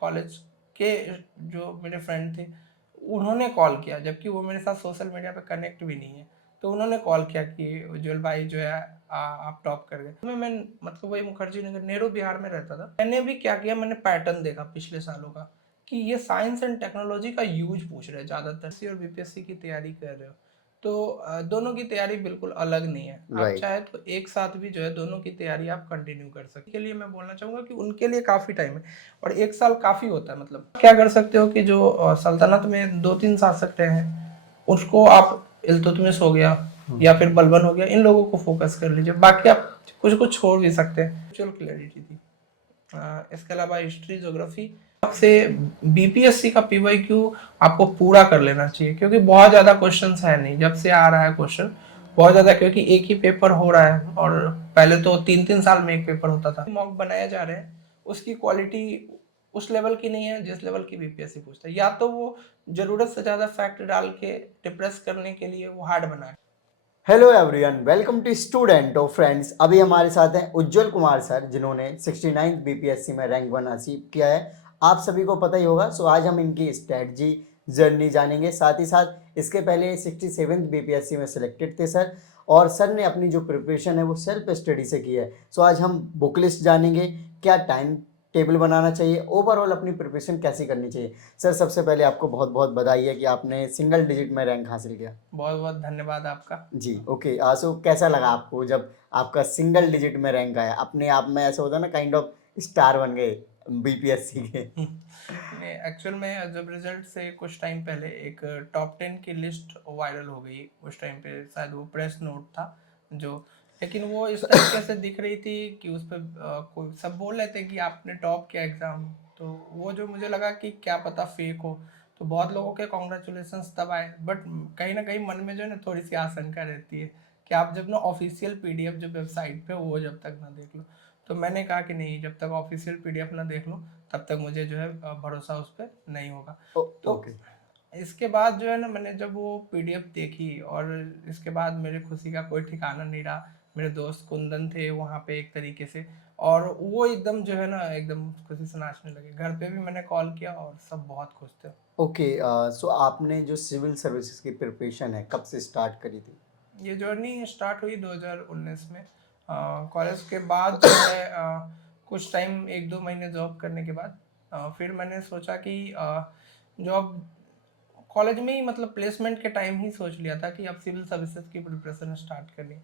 College के जो मेरे फ्रेंड थे उन्होंने कॉल किया, जबकि वो मेरे साथ सोशल मीडिया पे कनेक्ट भी नहीं है। तो उन्होंने कॉल किया कि उज्ज्वल भाई जो है आप टॉप कर गए। तो मैं मतलब वही मुखर्जी नगर नेहरू बिहार में रहता था। मैंने भी क्या किया, मैंने पैटर्न देखा पिछले सालों का कि ये साइंस एंड टेक्नोलॉजी का यूज पूछ रहे हैं ज़्यादातर। सी और बीपीएससी की तैयारी कर रहे हो तो दोनों की तैयारी बिल्कुल अलग नहीं है। आप राइट। चाहे तो एक साथ भी जो है दोनों की तैयारी आप कंटिन्यू कर सकते। के लिए मैं बोलना चाहूँगा कि उनके लिए काफ़ी टाइम है और एक साल काफ़ी होता है। मतलब क्या कर सकते हो कि जो सल्तनत में 2-3 शासक रहे हैं उसको आप इल्तुतमिश हो गया या फिर बलबन हो गया, इन लोगों को फोकस कर लीजिए। बाकी आप कुछ कुछ छोड़ भी सकते हैं। एक्चुअल क्लैरिटी थी। इसके अलावा हिस्ट्री ज्योग्राफी से बीपीएससी का पीवाईक्यू आपको पूरा कर लेना चाहिए, क्योंकि बहुत ज़्यादा क्वेश्चंस है नहीं। जब से आ रहा है क्वेश्चन बहुत ज़्यादा, क्योंकि एक ही पेपर हो रहा है और पहले तो 3-3 साल में एक पेपर होता था। मॉक बनाए जा रहे हैं उसकी क्वालिटी उस लेवल की नहीं है जिस लेवल की बीपीएससी पूछता है। या तो वो ज़रूरत से ज़्यादा फैक्ट डाल के डिप्रेस करने के लिए वो हार्ड बनाए। Hello everyone, welcome to student और फ्रेंड्स। अभी हमारे साथ हैं उज्जवल कुमार सर, जिन्होंने 69th बीपीएससी में रैंक 1 अचीव किया है। आप सभी को पता ही होगा। सो आज हम इनकी स्ट्रेटजी जर्नी जानेंगे। साथ ही साथ इसके पहले 67th बीपीएससी में सिलेक्टेड थे सर, और सर ने अपनी जो प्रिपरेशन है वो सेल्फ स्टडी से की है। सो आज हम बुक लिस्ट जानेंगे, क्या टाइम टेबल बनाना चाहिए, ओवरऑल अपनी प्रिपरेशन कैसी करनी चाहिए। सर, सबसे पहले आपको बहुत बहुत बधाई है कि आपने सिंगल डिजिट में रैंक हासिल किया। बहुत बहुत धन्यवाद आपका। जी, ओके। सो कैसा लगा आपको जब आपका सिंगल डिजिट में रैंक आया? अपने आप में ऐसा होता है ना, काइंड ऑफ स्टार बन गए बीपीएससी के। नहीं, एक्चुअल में जब रिजल्ट से कुछ टाइम पहले एक टॉप 10 की लिस्ट वायरल हो गई। उस टाइम पे शायद वो प्रेस नोट था जो, लेकिन वो इस तरीके से दिख रही थी कि उस पर कोई सब बोल रहे थे कि आपने टॉप किया एग्ज़ाम। तो वो जो मुझे लगा कि क्या पता फेक हो। तो बहुत लोगों के कॉन्ग्रेचुलेशंस तब आए, बट कहीं ना कहीं मन में जो है ना थोड़ी सी आशंका रहती है कि आप जब ना ऑफिशियल पीडीएफ जो वेबसाइट पे वो जब तक ना देख लो। तो मैंने कहा कि नहीं, जब तक ऑफिशियल पीडीएफ ना देख लूँ तब तक मुझे जो है भरोसा उस पर नहीं होगा। तो ओके। इसके बाद जो है ना, मैंने जब वो पीडीएफ देखी और इसके बाद मेरे खुशी का कोई ठिकाना नहीं रहा। मेरे दोस्त कुंदन थे वहाँ पे एक तरीके से, और वो एकदम जो है ना एकदम खुशी से नाचने लगे। घर पे भी मैंने कॉल किया और सब बहुत खुश थे। ओके। सो आपने जो सिविल सर्विसेज की प्रिपरेशन है कब से स्टार्ट करी थी? ये जर्नी स्टार्ट हुई 2019 में। कॉलेज के बाद जो है कुछ टाइम 1-2 महीने जॉब करने के बाद फिर मैंने सोचा कि जॉब कॉलेज में ही, मतलब प्लेसमेंट के टाइम ही सोच लिया था कि अब सिविल सर्विसेज की प्रिपरेशन स्टार्ट करनी।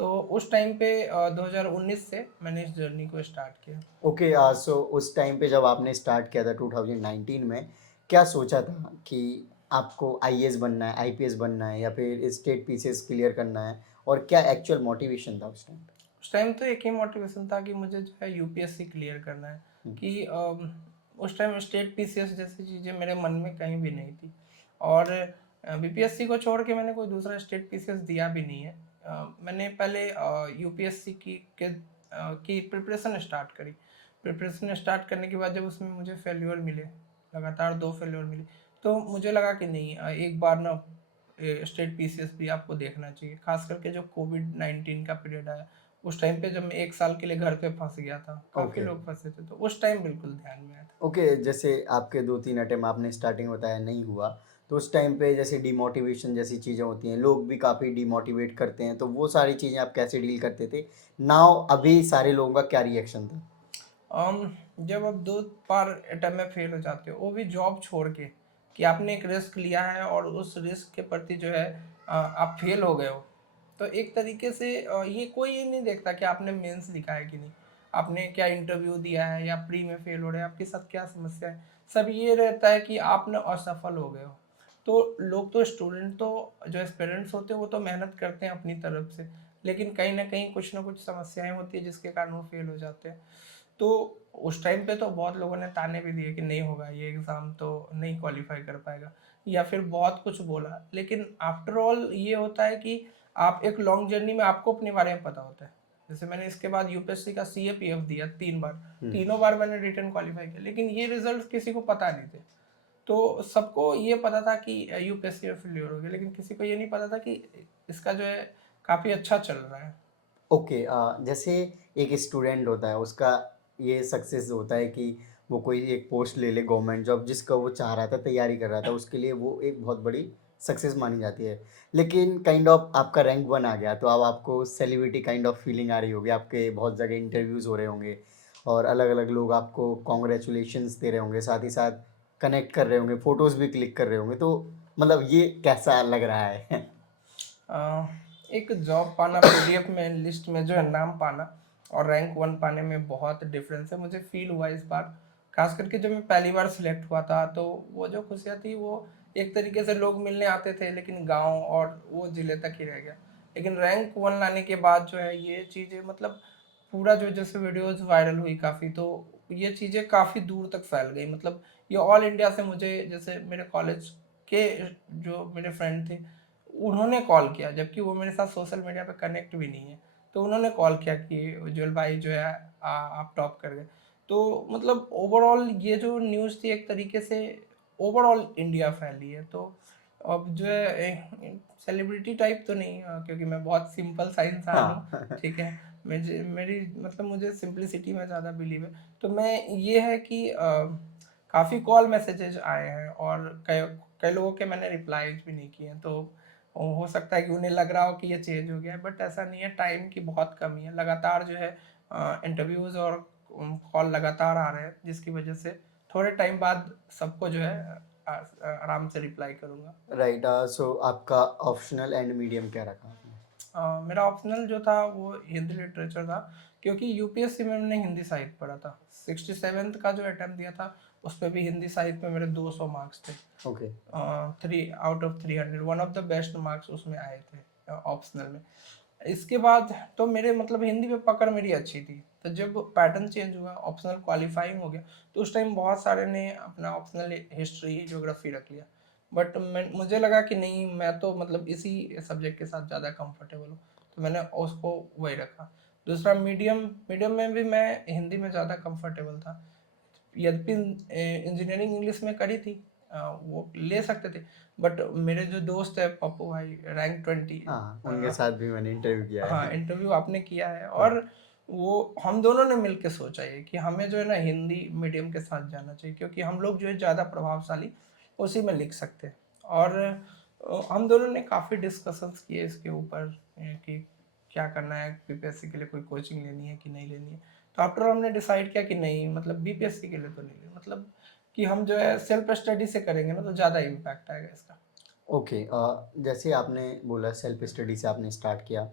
तो उस टाइम पे 2019 से मैंने इस जर्नी को स्टार्ट किया। ओके। सो उस टाइम पे जब आपने स्टार्ट किया था 2019 में, क्या सोचा था कि आपको आईएएस बनना है, आईपीएस बनना है, या फिर स्टेट पीसीएस क्लियर करना है, और क्या एक्चुअल मोटिवेशन था उस टाइम पे? उस टाइम तो एक ही मोटिवेशन था कि मुझे जो है यूपीएससी क्लियर करना है। कि उस टाइम स्टेट पीसीएस जैसी चीज़ें मेरे मन में कहीं भी नहीं थी। और बीपीएससी को छोड़ के मैंने कोई दूसरा स्टेट पीसीएस दिया भी नहीं है। मैंने पहले यूपीएससी की प्रिपरेशन स्टार्ट करी। प्रिपरेशन स्टार्ट करने के बाद जब उसमें मुझे फेल्योर मिले, लगातार 2 फेल्योर मिली, तो मुझे लगा कि नहीं, एक बार ना स्टेट पीसीएस भी आपको देखना चाहिए। खास करके जो कोविड-19 का पीरियड आया उस टाइम पे, जब मैं 1 साल के लिए घर पे फंस गया था, काफ़ी ओके। लोग फंसे थे, तो उस टाइम बिल्कुल ध्यान में आया था। ओके, जैसे आपके 2-3 अटेम्प्ट आपने स्टार्टिंग में बताया नहीं हुआ, तो उस टाइम पे जैसे डिमोटिवेशन जैसी चीज़ें होती हैं, लोग भी काफ़ी डिमोटिवेट करते हैं, तो वो सारी चीज़ें आप कैसे डील करते थे? नाउ अभी सारे लोगों का क्या रिएक्शन था? जब आप 2 बार अटेम्प्ट में फेल हो जाते हो, वो भी जॉब छोड़ के, कि आपने एक रिस्क लिया है और उस रिस्क के प्रति जो है आप फेल हो गए हो, तो एक तरीके से ये कोई ये नहीं देखता कि आपने मेंस लिखा है कि नहीं, आपने क्या इंटरव्यू दिया है या प्री में फेल हो रहे हैं, आपके साथ क्या समस्या है। सब ये रहता है कि आपने असफल हो गए हो। तो लोग तो, स्टूडेंट तो, जो एस्पिरेंट्स होते हैं वो तो मेहनत करते हैं अपनी तरफ से, लेकिन कहीं ना कहीं कुछ ना कुछ समस्याएं होती है जिसके कारण वो फेल हो जाते हैं। तो उस टाइम पे तो बहुत लोगों ने ताने भी दिए कि नहीं होगा ये एग्ज़ाम, तो नहीं क्वालिफाई कर पाएगा, या फिर बहुत कुछ बोला। लेकिन आफ्टर ऑल ये होता है कि आप एक लॉन्ग जर्नी में आपको अपने बारे में पता होता है। जैसे मैंने इसके बाद यूपीएससी का सीएपीएफ दिया 3 बार, तीनों बार मैंने रिटर्न क्वालिफाई किया, लेकिन ये रिजल्ट किसी को पता नहीं थे। तो सबको ये पता था कि यूपीएससी में फेलियर हो गया, लेकिन किसी को ये नहीं पता था कि इसका जो है काफ़ी अच्छा चल रहा है। ओके। जैसे एक स्टूडेंट होता है, उसका ये सक्सेस होता है कि वो कोई एक पोस्ट ले ले गवर्नमेंट जॉब जिसका वो चाह रहा था, तैयारी कर रहा था, उसके लिए वो एक बहुत बड़ी सक्सेस मानी जाती है। लेकिन काइंड ऑफ आपका रैंक 1 आ गया तो अब आपको सेलिब्रिटी काइंड ऑफ फीलिंग आ रही होगी, आपके बहुत जगह इंटरव्यूज़ हो रहे होंगे और अलग-अलग लोग आपको कांग्रेचुलेशंस दे रहे होंगे, साथ ही साथ कनेक्ट कर रहे होंगे, फ़ोटोज़ भी क्लिक कर रहे होंगे, तो मतलब ये कैसा लग रहा है? अ, एक जॉब पाना पीडीएफ में लिस्ट में जो है नाम पाना और रैंक 1 पाने में बहुत डिफरेंस है। मुझे फील हुआ इस बार, खास करके जब मैं पहली बार सिलेक्ट हुआ था, तो वो जो खुशियाँ थी वो एक तरीके से लोग मिलने आते थे, लेकिन गांव और वो ज़िले तक ही रह गया। लेकिन रैंक 1 लाने के बाद जो है ये चीज़ें मतलब पूरा जो जैसे वीडियोस वायरल हुई काफ़ी, तो ये चीज़ें काफ़ी दूर तक फैल गई। मतलब ये ऑल इंडिया से मुझे, जैसे मेरे कॉलेज के जो मेरे फ्रेंड थे उन्होंने कॉल किया, जबकि वो मेरे साथ सोशल मीडिया पे कनेक्ट भी नहीं है, तो उन्होंने कॉल किया कि उज्जवल भाई जो है आप टॉप कर गए। तो मतलब ओवरऑल ये जो न्यूज़ थी एक तरीके से ओवरऑल इंडिया फैली है। तो अब जो है सेलिब्रिटी टाइप तो नहीं, क्योंकि मैं बहुत सिंपल सा इंसान हूँ, हाँ। ठीक है। मुझे मेरी मतलब मुझे सिंपलिसिटी में ज़्यादा बिलीव है। तो मैं ये है कि काफ़ी कॉल मैसेजेज आए हैं और कई कई लोगों के मैंने रिप्लाईज भी नहीं किए हैं, तो हो सकता है कि उन्हें लग रहा हो कि ये चेंज हो गया है, बट ऐसा नहीं है। टाइम की बहुत कमी है, लगातार जो है इंटरव्यूज़ और कॉल लगातार आ रहे हैं, जिसकी वजह से थोड़े टाइम बाद सबको जो है आराम से रिप्लाई करूँगा। राइट, सो आपका ऑप्शनल एंड मीडियम क्या रखा आपने? मेरा ऑप्शनल जो था वो हिंदी लिटरेचर था, क्योंकि यूपीएससी में मैंने हिंदी साहित्य पढ़ा था। 67th का जो अटैम्प्ट दिया था उस पर भी हिंदी साहित्य में मेरे 200 मार्क्स थे। Okay. 3 out of 300 one of the best marks उसमें आए थे ऑप्शनल में। इसके बाद तो मेरे मतलब हिंदी में पकड़ मेरी अच्छी थी, तो जब पैटर्न चेंज हुआ, ऑप्शनल क्वालिफाइंग हो गया, तो उस टाइम बहुत सारे ने अपना ऑप्शनल हिस्ट्री ज्योग्राफी रख लिया। बट मैं मुझे लगा कि नहीं, मैं तो मतलब इसी सब्जेक्ट के साथ ज़्यादा कंफर्टेबल हूँ, तो मैंने उसको वही रखा। दूसरा मीडियम, मीडियम में भी मैं हिंदी में ज़्यादा कंफर्टेबल था, यद्यपि इंजीनियरिंग इंग्लिश में करी थी, वो ले सकते थे। बट मेरे जो दोस्त है पप्पू भाई, रैंक 20, हाँ, उनके साथ भी मैंने इंटरव्यू किया हाँ है। इंटरव्यू आपने किया है, हाँ। और वो हम दोनों ने मिलके सोचा ये कि हमें जो है ना हिंदी मीडियम के साथ जाना चाहिए, क्योंकि हम लोग जो है ज़्यादा प्रभावशाली उसी में लिख सकते हैं। और हम दोनों ने काफ़ी डिस्कशंस किए इसके ऊपर, कि क्या करना है, बीपीएससी के लिए कोई कोचिंग लेनी है कि नहीं लेनी है। तो आफ्टर हमने डिसाइड किया कि नहीं, मतलब बीपीएससी के लिए तो नहीं ले, मतलब कि हम जो है सेल्फ स्टडी से करेंगे ना, तो ज़्यादा इम्पैक्ट आएगा इसका। ओके, जैसे आपने बोला सेल्फ स्टडी से आपने स्टार्ट किया,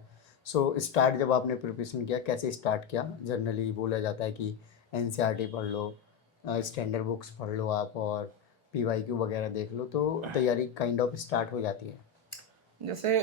सो स्टार्ट जब आपने प्रिपरेशन किया कैसे स्टार्ट किया? जनरली बोला जाता है कि एनसीईआरटी पढ़ लो, स्टैंडर्ड बुक्स पढ़ लो आप और पीवाईक्यू वगैरह देख लो तो तैयारी काइंड ऑफ स्टार्ट हो जाती है। जैसे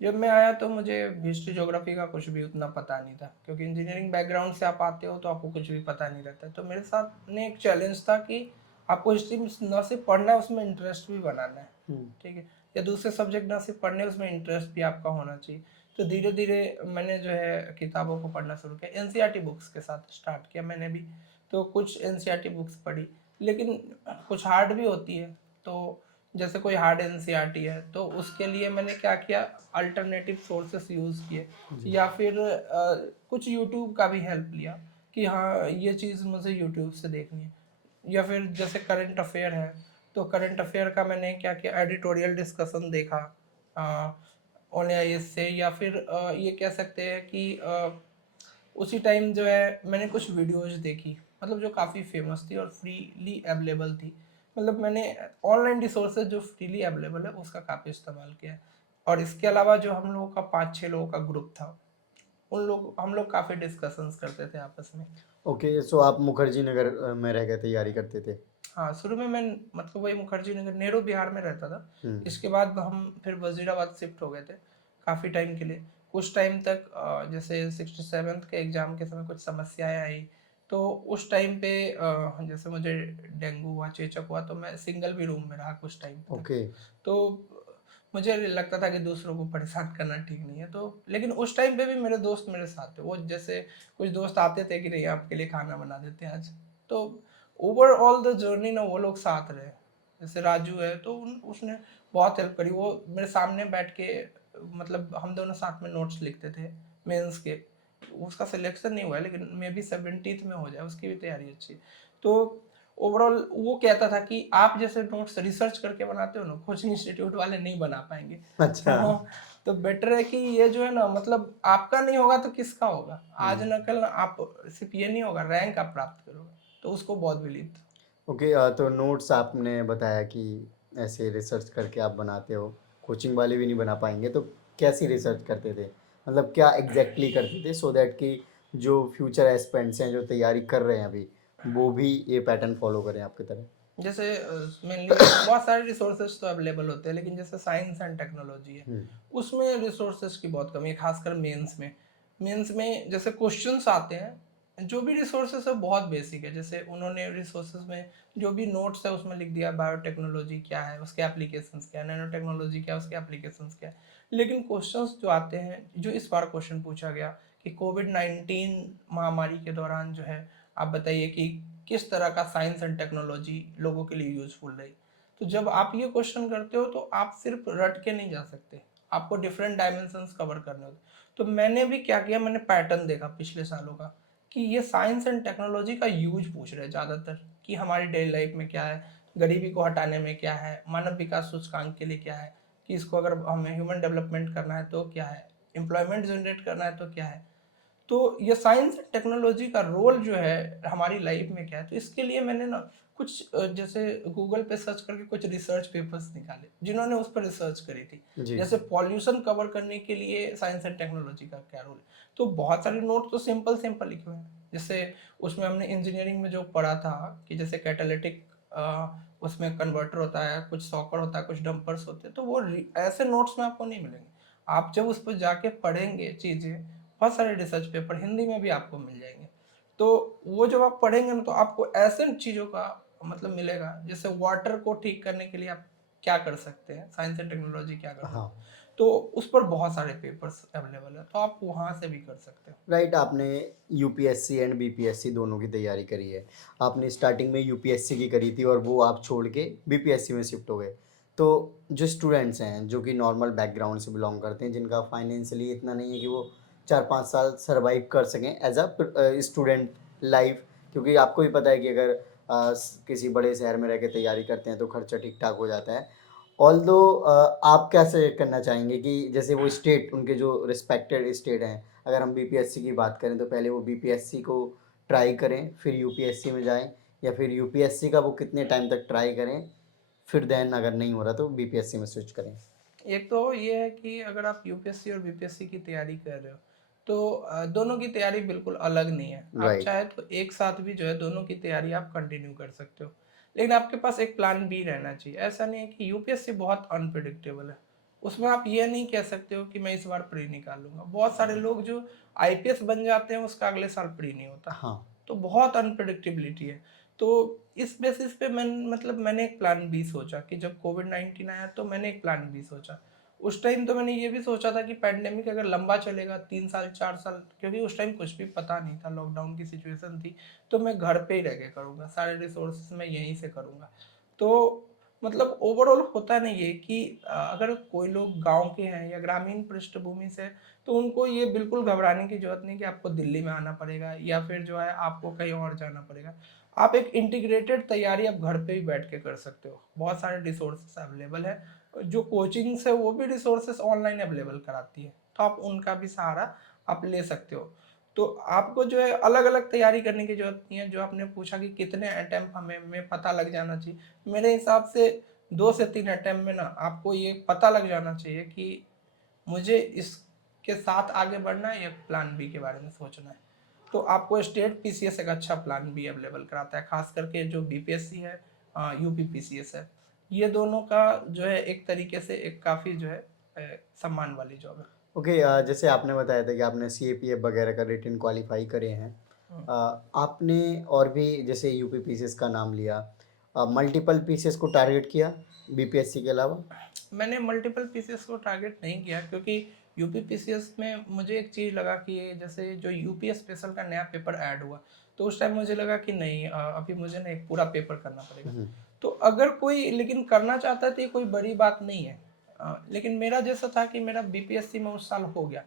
जब मैं आया तो मुझे हिस्ट्री ज्योग्राफी का कुछ भी उतना पता नहीं था, क्योंकि इंजीनियरिंग बैकग्राउंड से आप आते हो तो आपको कुछ भी पता नहीं रहता है। तो मेरे साथ ने एक चैलेंज था कि आपको हिस्ट्री में न सिर्फ पढ़ना है, उसमें इंटरेस्ट भी बनाना है, हम्म। ठीक है। या दूसरे सब्जेक्ट ना सिर्फ पढ़ने, उसमें इंटरेस्ट भी आपका होना चाहिए। तो धीरे धीरे मैंने जो है किताबों को पढ़ना शुरू किया, एनसीईआरटी बुक्स के साथ स्टार्ट किया मैंने भी। तो कुछ एनसीईआरटी बुक्स पढ़ी, लेकिन कुछ हार्ड भी होती है। तो जैसे कोई हार्ड एनसीईआरटी है तो उसके लिए मैंने क्या किया, अल्टरनेटिव सोर्सेस यूज़ किए, जी। या फिर कुछ यूट्यूब का भी हेल्प लिया कि हाँ ये चीज़ मुझे यूट्यूब से देखनी है। या फिर जैसे करंट अफेयर है, तो करंट अफेयर का मैंने क्या किया, एडिटोरियल डिस्कशन देखा ऑनलाइन से, या फिर ये कह सकते हैं कि उसी टाइम जो है मैंने कुछ वीडियोज देखी, मतलब जो काफ़ी फेमस थी और फ्रीली अवेलेबल थी। मतलब मैंने ऑनलाइन रिसोर्सेज जो फ्रीली अवेलेबल है उसका काफ़ी इस्तेमाल किया है। और इसके अलावा जो हम लोगों का 5-6 लोगों का ग्रुप था, हम लोग काफ़ी डिस्कशंस करते थे आपस में। ओके, सो आप मुखर्जी नगर में रह के तैयारी करते थे? हाँ, शुरू में मैं मतलब वही मुखर्जी नगर, नेहरू बिहार में रहता था। हम्म। इसके बाद हम फिर वजीराबाद शिफ्ट हो गए थे काफ़ी टाइम के लिए। कुछ टाइम तक जैसे 67th के एग्ज़ाम के समय कुछ समस्याएं आई, तो उस टाइम पे जैसे मुझे डेंगू हुआ, चेचक हुआ, तो मैं सिंगल भी रूम में रहा कुछ टाइम तक। ओके। तो मुझे लगता था कि दूसरों को परेशान करना ठीक नहीं है, तो लेकिन उस टाइम पे भी मेरे दोस्त मेरे साथ थे। वो जैसे कुछ दोस्त आते थे कि नहीं आपके लिए खाना बना देते हैं आज। तो ओवरऑल द जर्नी ना वो लोग साथ रहे। जैसे राजू है तो उसने बहुत हेल्प करी, वो मेरे सामने बैठ के मतलब हम दोनों साथ में नोट्स लिखते थे मेंस के। उसका सिलेक्शन नहीं हुआ है, लेकिन मे बी 70th में हो जाए, उसकी भी तैयारी अच्छी है। तो ओवरऑल वो कहता था कि आप जैसे नोट्स रिसर्च करके बनाते हो ना, कोचिंग इंस्टीट्यूट वाले नहीं बना पाएंगे। अच्छा। तो बेटर है कि ये जो है ना, मतलब आपका नहीं होगा तो किसका होगा, आज न कल ना आप सिर्फ ये नहीं होगा, रैंक आप प्राप्त करोगे, तो उसको बहुत बिलीव था। ओके, तो नोट्स आपने बताया कि ऐसे रिसर्च करके आप बनाते हो, कोचिंग वाले भी नहीं बना पाएंगे, तो कैसी रिसर्च करते थे? मतलब क्या एग्जैक्टली करते थे सो दैट कि जो फ्यूचर एस्पिरेंट्स हैं जो तैयारी कर रहे हैं अभी, वो भी ये पैटर्न फॉलो करें आपकी तरह? जैसे मेनली बहुत सारे रिसोर्सेज तो अवेलेबल होते हैं, लेकिन जैसे साइंस एंड टेक्नोलॉजी है, उसमें रिसोर्सेज की बहुत कमी है, खासकर मेंस में जैसे क्वेश्चंस आते हैं, जो भी रिसोर्सेज है बहुत बेसिक है। जैसे उन्होंने रिसोर्सेज में जो भी नोट्स है उसमें लिख दिया बायोटेक्नोलॉजी क्या है, उसके एप्लीकेशंस क्या है, नैनो टेक्नोलॉजी क्या है, उसके एप्लीकेशंस क्या है। लेकिन क्वेश्चंस जो आते हैं, जो इस बार क्वेश्चन पूछा गया कि कोविड-19 महामारी के दौरान जो है, आप बताइए कि किस तरह का साइंस एंड टेक्नोलॉजी लोगों के लिए यूजफुल रही। तो जब आप ये क्वेश्चन करते हो तो आप सिर्फ रट के नहीं जा सकते, आपको डिफरेंट डायमेंशंस कवर करने होते। तो मैंने भी क्या किया, मैंने पैटर्न देखा पिछले सालों का कि ये साइंस एंड टेक्नोलॉजी का यूज पूछ रहे हैं ज़्यादातर, कि हमारी डेली लाइफ में क्या है, गरीबी को हटाने में क्या है, मानव विकास सूचकांक के लिए क्या है, कि इसको अगर हमें ह्यूमन डेवलपमेंट करना है तो क्या है, एम्प्लॉयमेंट जनरेट करना है तो क्या है। तो ये साइंस एंड टेक्नोलॉजी का रोल जो है हमारी लाइफ में क्या है, तो इसके लिए मैंने ना कुछ जैसे गूगल पे सर्च करके कुछ रिसर्च पेपर्स निकाले जिन्होंने उस पर रिसर्च करी थी। जी। जैसे पॉल्यूशन कवर करने के लिए साइंस एंड टेक्नोलॉजी का क्या रोल है, तो बहुत सारे नोट तो सिंपल सिंपल लिखे हुए हैं। जैसे उसमें हमने इंजीनियरिंग में जो पढ़ा था कि जैसे कैटालिटिक उसमें कन्वर्टर होता है, कुछ सॉकर होता है, कुछ डंपर्स होते हैं, तो वो ऐसे नोट्स में आपको नहीं मिलेंगे। आप जब उस पर जाके पढ़ेंगे चीज़ें, बहुत सारे रिसर्च पेपर हिंदी में भी आपको मिल जाएंगे। तो वो जब आप पढ़ेंगे ना, तो आपको ऐसे चीज़ों का मतलब मिलेगा, जैसे वाटर को ठीक करने के लिए आप क्या कर सकते हैं, साइंस एंड टेक्नोलॉजी क्या कर सकते हाँ। हैं। तो उस पर बहुत सारे पेपर्स अवेलेबल है, तो आप वहाँ से भी कर सकते हो। राइट, आपने यूपीएससी एंड बीपीएससी दोनों की तैयारी करी है। आपने स्टार्टिंग में यूपीएससी की करी थी और वो आप छोड़ के बीपीएससी में शिफ्ट हो गए। तो जो स्टूडेंट्स हैं जो कि नॉर्मल बैकग्राउंड से बिलोंग करते हैं, जिनका फाइनेंशियली इतना नहीं है कि वो 4-5 साल सरवाइव कर सकें एज अ स्टूडेंट लाइफ, क्योंकि आपको भी पता है कि अगर किसी बड़े शहर में रह के तैयारी करते हैं तो खर्चा ठीक ठाक हो जाता है। ऑल्दो आप क्या सजेस्ट करना चाहेंगे कि जैसे वो स्टेट, उनके जो रिस्पेक्टेड स्टेट हैं, अगर हम बीपीएससी की बात करें तो पहले वो बीपीएससी को ट्राई करें फिर यूपीएससी में जाएं, या फिर यूपीएससी का वो कितने टाइम तक ट्राई करें फिर देन अगर नहीं हो रहा तो बीपीएससी में स्विच करें? एक तो ये है कि अगर आप यूपीएससी और बीपीएससी की तैयारी कर रहे हो, तो दोनों की तैयारी बिल्कुल अलग नहीं है। आप राइट। चाहे तो एक साथ भी जो है दोनों की तैयारी आप कंटिन्यू कर सकते हो, लेकिन आपके पास एक प्लान बी रहना चाहिए। ऐसा नहीं है कि यूपीएससी बहुत अनप्रिडिक्टेबल है, उसमें आप ये नहीं कह सकते हो कि मैं इस बार प्री निकालूंगा। बहुत सारे लोग जो आईपीएस बन जाते हैं उसका अगले साल प्री नहीं होता, हाँ। तो बहुत अनप्रिडिक्टेबिलिटी है। तो इस बेसिस पे मैंने एक प्लान बी सोचा कि जब कोविड-19 आया तो मैंने एक प्लान बी सोचा। उस टाइम तो मैंने ये भी सोचा था कि पैंडेमिक अगर लंबा चलेगा 3 साल 4 साल, क्योंकि उस टाइम कुछ भी पता नहीं था, लॉकडाउन की सिचुएशन थी, तो मैं घर पे ही रह के करूँगा, सारे रिसोर्सेज मैं यहीं से करूँगा। तो मतलब ओवरऑल होता नहीं है कि अगर कोई लोग गांव के हैं या ग्रामीण पृष्ठभूमि से, तो उनको ये बिल्कुल घबराने की जरूरत नहीं कि आपको दिल्ली में आना पड़ेगा या फिर जो है आपको कहीं और जाना पड़ेगा। आप एक इंटीग्रेटेड तैयारी आप घर पे ही बैठ के कर सकते हो, बहुत सारे रिसोर्सेस अवेलेबल है। जो कोचिंग्स है वो भी रिसोर्सेस ऑनलाइन अवेलेबल कराती है, तो आप उनका भी सहारा आप ले सकते हो। तो आपको जो है अलग अलग तैयारी करने की जरूरत नहीं है। जो आपने पूछा कि कितने अटेम्प्ट हमें में पता लग जाना चाहिए, मेरे हिसाब से 2 से 3 अटेम्प्ट में ना आपको ये पता लग जाना चाहिए कि मुझे इसके साथ आगे बढ़ना है या प्लान बी के बारे में सोचना है। तो आपको स्टेट पीसीएस एक अच्छा प्लान बी अवेलेबल कराता है, खास करके जो बीपीएससी है, यूपी पीसीएस है। ये दोनों का जो है एक तरीके से एक काफ़ी जो है सम्मान वाली जॉब है। ओके, जैसे आपने बताया था कि आपने सीएपीएफ वगैरह का रिटन क्वालिफाई करे हैं, हम्म। आपने और भी जैसे यूपी पीसीएस का नाम लिया, मल्टीपल पीसीएस को टारगेट किया बीपीएससी के अलावा? मैंने मल्टीपल पीसीएस को टारगेट नहीं किया, क्योंकि यूपी पीसीएस में मुझे एक चीज़ लगा कि जैसे जो यूपी स्पेशल का नया पेपर ऐड हुआ, तो उस टाइम मुझे लगा कि नहीं, अभी मुझे ना एक पूरा पेपर करना पड़ेगा। तो अगर कोई लेकिन करना चाहता है तो ये कोई बड़ी बात नहीं है। लेकिन मेरा जैसा था कि मेरा बीपीएससी में उस साल हो गया,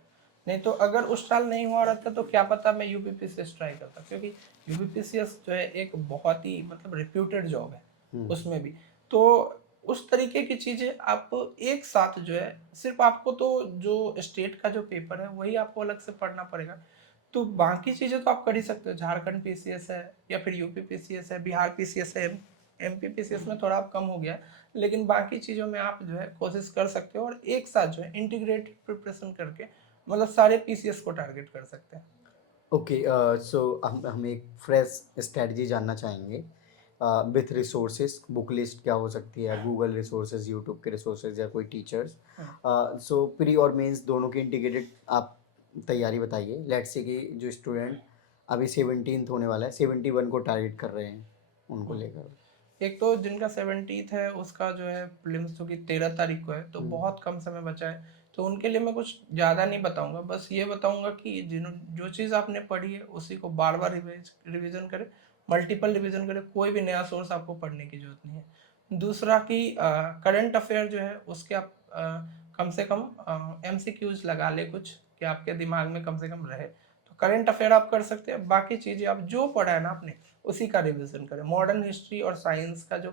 नहीं तो अगर उस साल नहीं हुआ रहता तो क्या पता मैं यूपीपीसीएस ट्राई करता, क्योंकि यूपीपीसीएस जो है एक बहुत ही मतलब रिप्यूटेड जॉब है उसमें भी। तो उस तरीके की चीज़ें आप एक साथ जो है, सिर्फ आपको तो जो स्टेट का जो पेपर है वही आपको अलग से पढ़ना पड़ेगा। तो बाकी चीज़ें तो आप कर ही सकते हो, झारखंड पीसीएस है या फिर यूपी पीसीएस है, बिहार पीसीएस है, एमपी पीसीएस में थोड़ा कम हो गया है, लेकिन बाकी चीज़ों में आप जो है कोशिश कर सकते हो और एक साथ जो है इंटीग्रेटेड प्रिपरेशन करके मतलब सारे पीसीएस को टारगेट कर सकते हैं। ओके, सो हम एक फ्रेश स्ट्रेटजी जानना चाहेंगे विथ रिसोर्सेज। बुक लिस्ट क्या हो सकती है, गूगल रिसोर्सेज, यूट्यूब के रिसोर्सेज या कोई टीचर्स। सो प्री और मेंस दोनों की इंटीग्रेटेड आप तैयारी बताइए। लेट्स से कि जो स्टूडेंट अभी 17th होने वाला है, 71 को टारगेट कर रहे हैं, उनको लेकर। एक तो जिनका 17th है उसका जो है प्रीलिम्स जो कि 13 तारीख को है, तो बहुत कम समय बचा है। तो उनके लिए मैं कुछ ज़्यादा नहीं बताऊंगा, बस ये बताऊंगा कि जो चीज़ आपने पढ़ी है उसी को बार बार रिविजन करें, मल्टीपल रिविजन करें, कोई भी नया सोर्स आपको पढ़ने की जरूरत नहीं है। दूसरा कि करंट अफेयर जो है उसके आप कम से कम एमसीक्यूज लगा ले कुछ, कि आपके दिमाग में कम से कम रहे। तो करंट अफेयर आप कर सकते हैं, बाकी चीज़ें आप जो पढ़ा है ना आपने उसी का रिविजन करें। मॉडर्न हिस्ट्री और साइंस का जो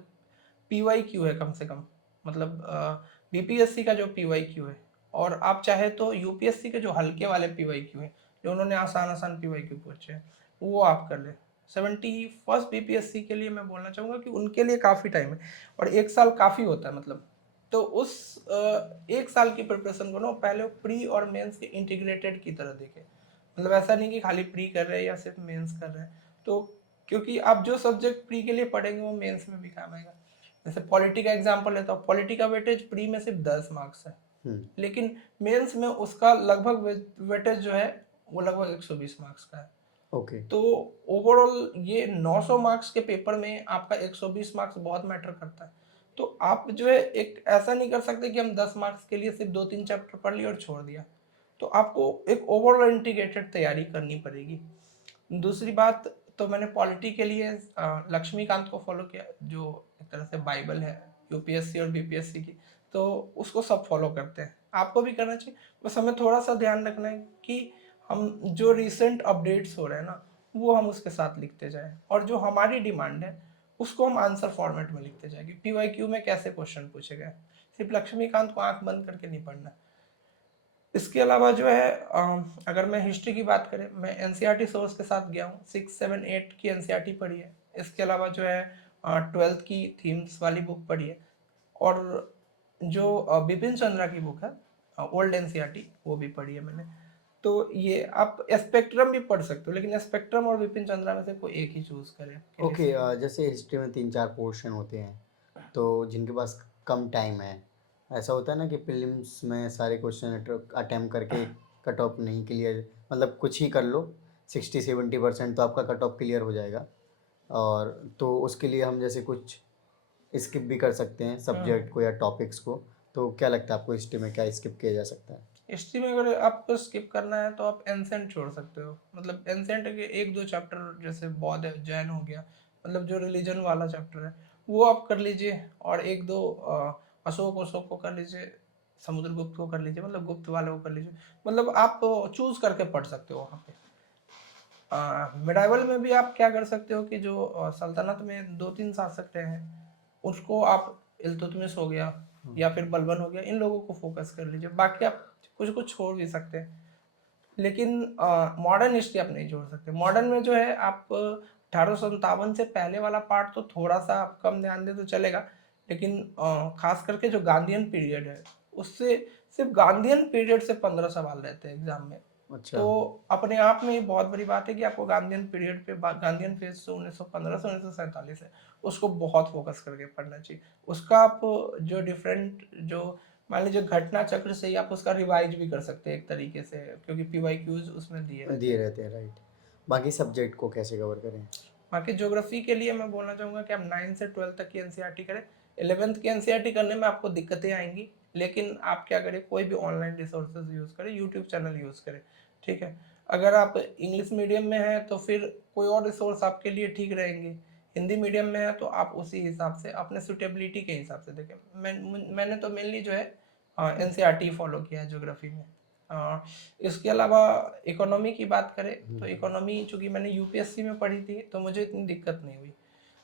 पीवाईक्यू है कम से कम, मतलब बीपीएससी का जो पीवाईक्यू है, और आप चाहे तो यूपीएससी के जो हल्के वाले पीवाईक्यू है, जो उन्होंने आसान आसान पीवाईक्यू पूछे हैं, वो आप कर ले। 71st बीपीएससी के लिए मैं बोलना चाहूँगा कि उनके लिए काफ़ी टाइम है और एक साल काफ़ी होता है मतलब। तो उस एक साल की प्रिपरेशन को ना पहले प्री और मेंस के इंटीग्रेटेड की तरह देखें। मतलब ऐसा नहीं कि खाली प्री कर रहे हैं या सिर्फ मेंस कर रहे हैं। तो क्योंकि आप जो सब्जेक्ट प्री के लिए पढ़ेंगे वो मेंस में भी काम आएगा। जैसे पॉलिटी का एग्जांपल लेता हूँ, पॉलिटी का वेटेज प्री में सिर्फ 10 मार्क्स है, लेकिन मेंस में उसका लगभग वेटेज जो है वो लगभग 120 मार्क्स का है। ओके। तो ओवरऑल ये 900 मार्क्स के पेपर में आपका 120 मार्क्स बहुत मैटर करता है। तो आप जो है एक ऐसा नहीं कर सकते कि हम 10 मार्क्स के लिए सिर्फ 2-3 चैप्टर पढ़ लिया और छोड़ दिया। तो आपको एक ओवरऑल इंटीग्रेटेड तैयारी करनी पड़ेगी। दूसरी बात, तो मैंने पॉलिटी के लिए लक्ष्मीकांत को फॉलो किया, जो एक तरह से बाइबल है यूपीएससी और बीपीएससी की। तो उसको सब फॉलो करते हैं, आपको भी करना चाहिए। बस हमें थोड़ा सा ध्यान रखना है कि हम जो रिसेंट अपडेट्स हो रहे हैं ना वो हम उसके साथ लिखते जाएं, और जो हमारी डिमांड है उसको हम आंसर फॉर्मेट में लिखते जाएंगे। पीवाईक्यू में कैसे क्वेश्चन पूछे गए, सिर्फ लक्ष्मीकांत को आंख बंद करके नहीं पढ़ना। इसके अलावा जो है अगर मैं हिस्ट्री की बात करें, मैं एनसीईआरटी सोर्स के साथ गया हूँ, 6, 7, 8 की एनसीईआरटी पढ़ी है। इसके अलावा जो है 12th की थीम्स वाली बुक पढ़ी है, और जो बिपिन चंद्रा की बुक है ओल्ड एनसीईआरटी वो भी पढ़ी है मैंने। तो ये आप स्पेक्ट्रम भी पढ़ सकते हो, लेकिन स्पेक्ट्रम और बिपिन चंद्रा में से कोई एक ही चूज करें आपके लिए ओके, सही है। जैसे हिस्ट्री में 3-4 पोर्शन होते हैं, तो जिनके पास कम टाइम है, ऐसा होता है ना कि प्रीलिम्स में सारे क्वेश्चन अटेम्प्ट करके कट ऑफ नहीं क्लियर, मतलब कुछ ही कर लो 60-70% तो आपका कट ऑफ क्लियर हो जाएगा। और तो उसके लिए हम जैसे कुछ स्किप भी कर सकते हैं सब्जेक्ट को या टॉपिक्स को। तो क्या लगता है आपको हिस्ट्री में क्या स्किप किया जा सकता है? हिस्ट्री में अगर आपको स्किप करना है तो आप एंसेंट छोड़ सकते हो। मतलब एंसेंट के 1-2 चैप्टर, जैसे बौद्ध है, जैन हो गया, मतलब जो रिलीजन वाला चैप्टर है वो आप कर लीजिए, और 1-2 अशोक अशोक को कर लीजिए, समुद्रगुप्त को कर लीजिए, मतलब गुप्त वाले को कर लीजिए। मतलब आप चूज करके पढ़ सकते हो वहाँ पे। मिडाइवल में भी आप क्या कर सकते हो कि जो सल्तनत में 2-3 शासक रहे हैं उसको आप, इल्तुतमिश हो गया या फिर बलबन हो गया, इन लोगों को फोकस कर लीजिए। बाकी आप कुछ कुछ छोड़ भी सकते हैं, लेकिन मॉडर्न हिस्ट्री आप नहीं छोड़ सकते। मॉडर्न में जो है आप 1857 से पहले वाला पार्ट तो थोड़ा सा आप कम ध्यान दे तो चलेगा, लेकिन खास करके जो गांधीयन पीरियड है उससे, सिर्फ गांधीयन पीरियड से 15 सवाल रहते हैं एग्जाम में। अच्छा। तो अपने आप में ये बहुत बड़ी बात है कि आपको गांधीयन पीरियड पे, गांधीयन फेज से 1915 से 1947 है, उसको बहुत फोकस करके पढ़ना चाहिए। उसका आप जो डिफरेंट जो मान लीजिए घटना चक्र से ही आप उसका रिवाइज भी कर सकते हैं एक तरीके से, क्योंकि पीवाईक्यूज उसमें दिए रहते दिए हैं। रहते हैं, राइट। बाकी सब्जेक्ट को कैसे कवर करें? बाकी ज्योग्राफी के लिए मैं बोलना चाहूँगा कि आप 9 से 12 तक की एनसीईआरटी करें। 11th की एनसीईआरटी करने में आपको दिक्कतें आएंगी, लेकिन आप क्या करें, कोई भी ऑनलाइन रिसोर्सेज यूज़ करें, यूट्यूब चैनल यूज़ करें, ठीक है। अगर आप इंग्लिश मीडियम में हैं तो फिर कोई और रिसोर्स आपके लिए ठीक रहेंगे। हिंदी मीडियम में है तो आप उसी हिसाब से अपने सुटेबिलिटी के हिसाब से देखें। मैंने तो मेनली जो है एनसीईआरटी फॉलो किया है ज्योग्राफी में। इसके अलावा इकोनॉमी की बात करें तो इकोनॉमी चूंकि मैंने यूपीएससी में पढ़ी थी तो मुझे इतनी दिक्कत नहीं हुई,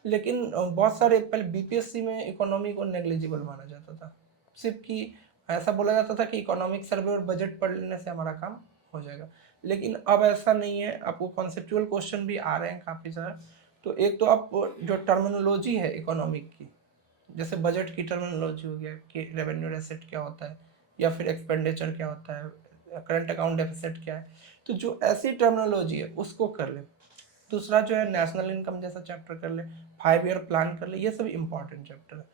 लेकिन बहुत सारे पहले बीपीएससी में इकोनॉमी को नेग्लिजिबल माना जाता था, सिर्फ कि ऐसा बोला जाता था कि इकोनॉमिक सर्वे और बजट पढ़ लेने से हमारा काम हो जाएगा, लेकिन अब ऐसा नहीं है। आपको कॉन्सेप्चुअल क्वेश्चन भी आ रहे हैं काफ़ी सारा। तो एक तो आप जो टर्मिनोलॉजी है इकोनॉमिक की, जैसे बजट की टर्मिनोलॉजी हो गया कि रेवेन्यू रेसिट क्या होता है या फिर एक्सपेंडिचर क्या होता है, करंट अकाउंट डेफिसिट क्या है, तो जो ऐसी टर्मिनोलॉजी है उसको कर ले। दूसरा जो है नेशनल इनकम जैसा चैप्टर कर ले, 5 ईयर प्लान कर ले, ये सब इंपॉर्टेंट चैप्टर है।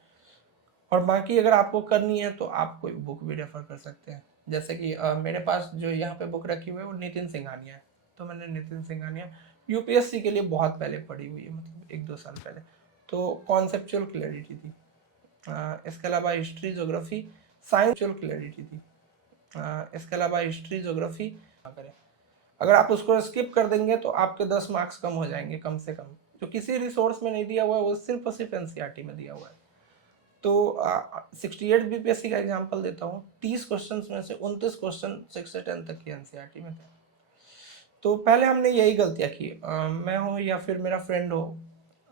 और बाकी अगर आपको करनी है तो आप कोई बुक भी रेफर कर सकते हैं, जैसे कि मेरे पास जो यहाँ पे बुक रखी हुई है वो नितिन सिंघानिया है, तो मैंने नितिन सिंघानिया यूपीएससी के लिए बहुत पहले पढ़ी हुई है, मतलब 1-2 साल पहले, तो कॉन्सेप्चुअल क्लैरिटी थी। इसके अलावा हिस्ट्री ज्योग्राफी साइंस क्लैरिटी थी। इसके अलावा हिस्ट्री ज्योग्राफी करें, अगर आप उसको स्किप कर देंगे तो आपके 10 मार्क्स कम हो जाएंगे कम से कम, जो किसी रिसोर्स में नहीं दिया हुआ है वो सिर्फ और सिर्फ एनसीईआरटी में दिया हुआ है। तो 68 बीपीएससी का एग्जांपल देता हूँ, 30 क्वेश्चंस में से 29 क्वेश्चन 6 से 10 तक की एनसीईआरटी में थे। तो पहले हमने यही गलतियाँ की, मैं हो या फिर मेरा फ्रेंड हो,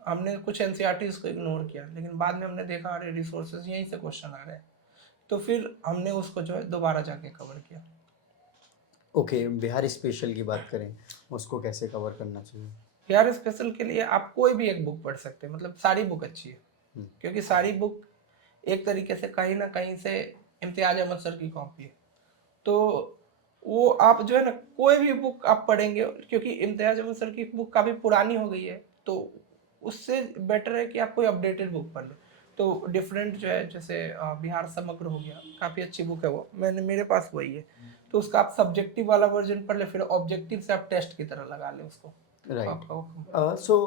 हमने कुछ एनसीईआरटी को इग्नोर किया, लेकिन बाद में हमने देखा अरे रिसोर्सेज यहीं से क्वेश्चन आ रहे हैं, तो फिर हमने उसको जो है दोबारा जाके कवर किया। ओके, बिहार स्पेशल की बात करें, उसको कैसे कवर करना चाहिए? बिहार स्पेशल के लिए आप कोई भी एक बुक पढ़ सकते हैं, मतलब सारी बुक अच्छी है, क्योंकि सारी बुक एक तरीके से कहीं ना कहीं से इम्तियाज अहमद सर की कॉपी है। तो वो आप जो है ना कोई भी बुक आप पढ़ेंगे, क्योंकि इम्तियाज अहमद सर की बुक काफ़ी पुरानी हो गई है, तो उससे बेटर है कि आप कोई अपडेटेड बुक पढ़ लें। तो डिफरेंट जो है, जैसे बिहार समग्र हो गया, काफ़ी अच्छी बुक है वो, मेरे पास वही है, तो उसका आप सब्जेक्टिव वाला वर्जन पढ़ ले, फिर ऑब्जेक्टिव से आप टेस्ट की तरह लगा लें उसको। राइट। सो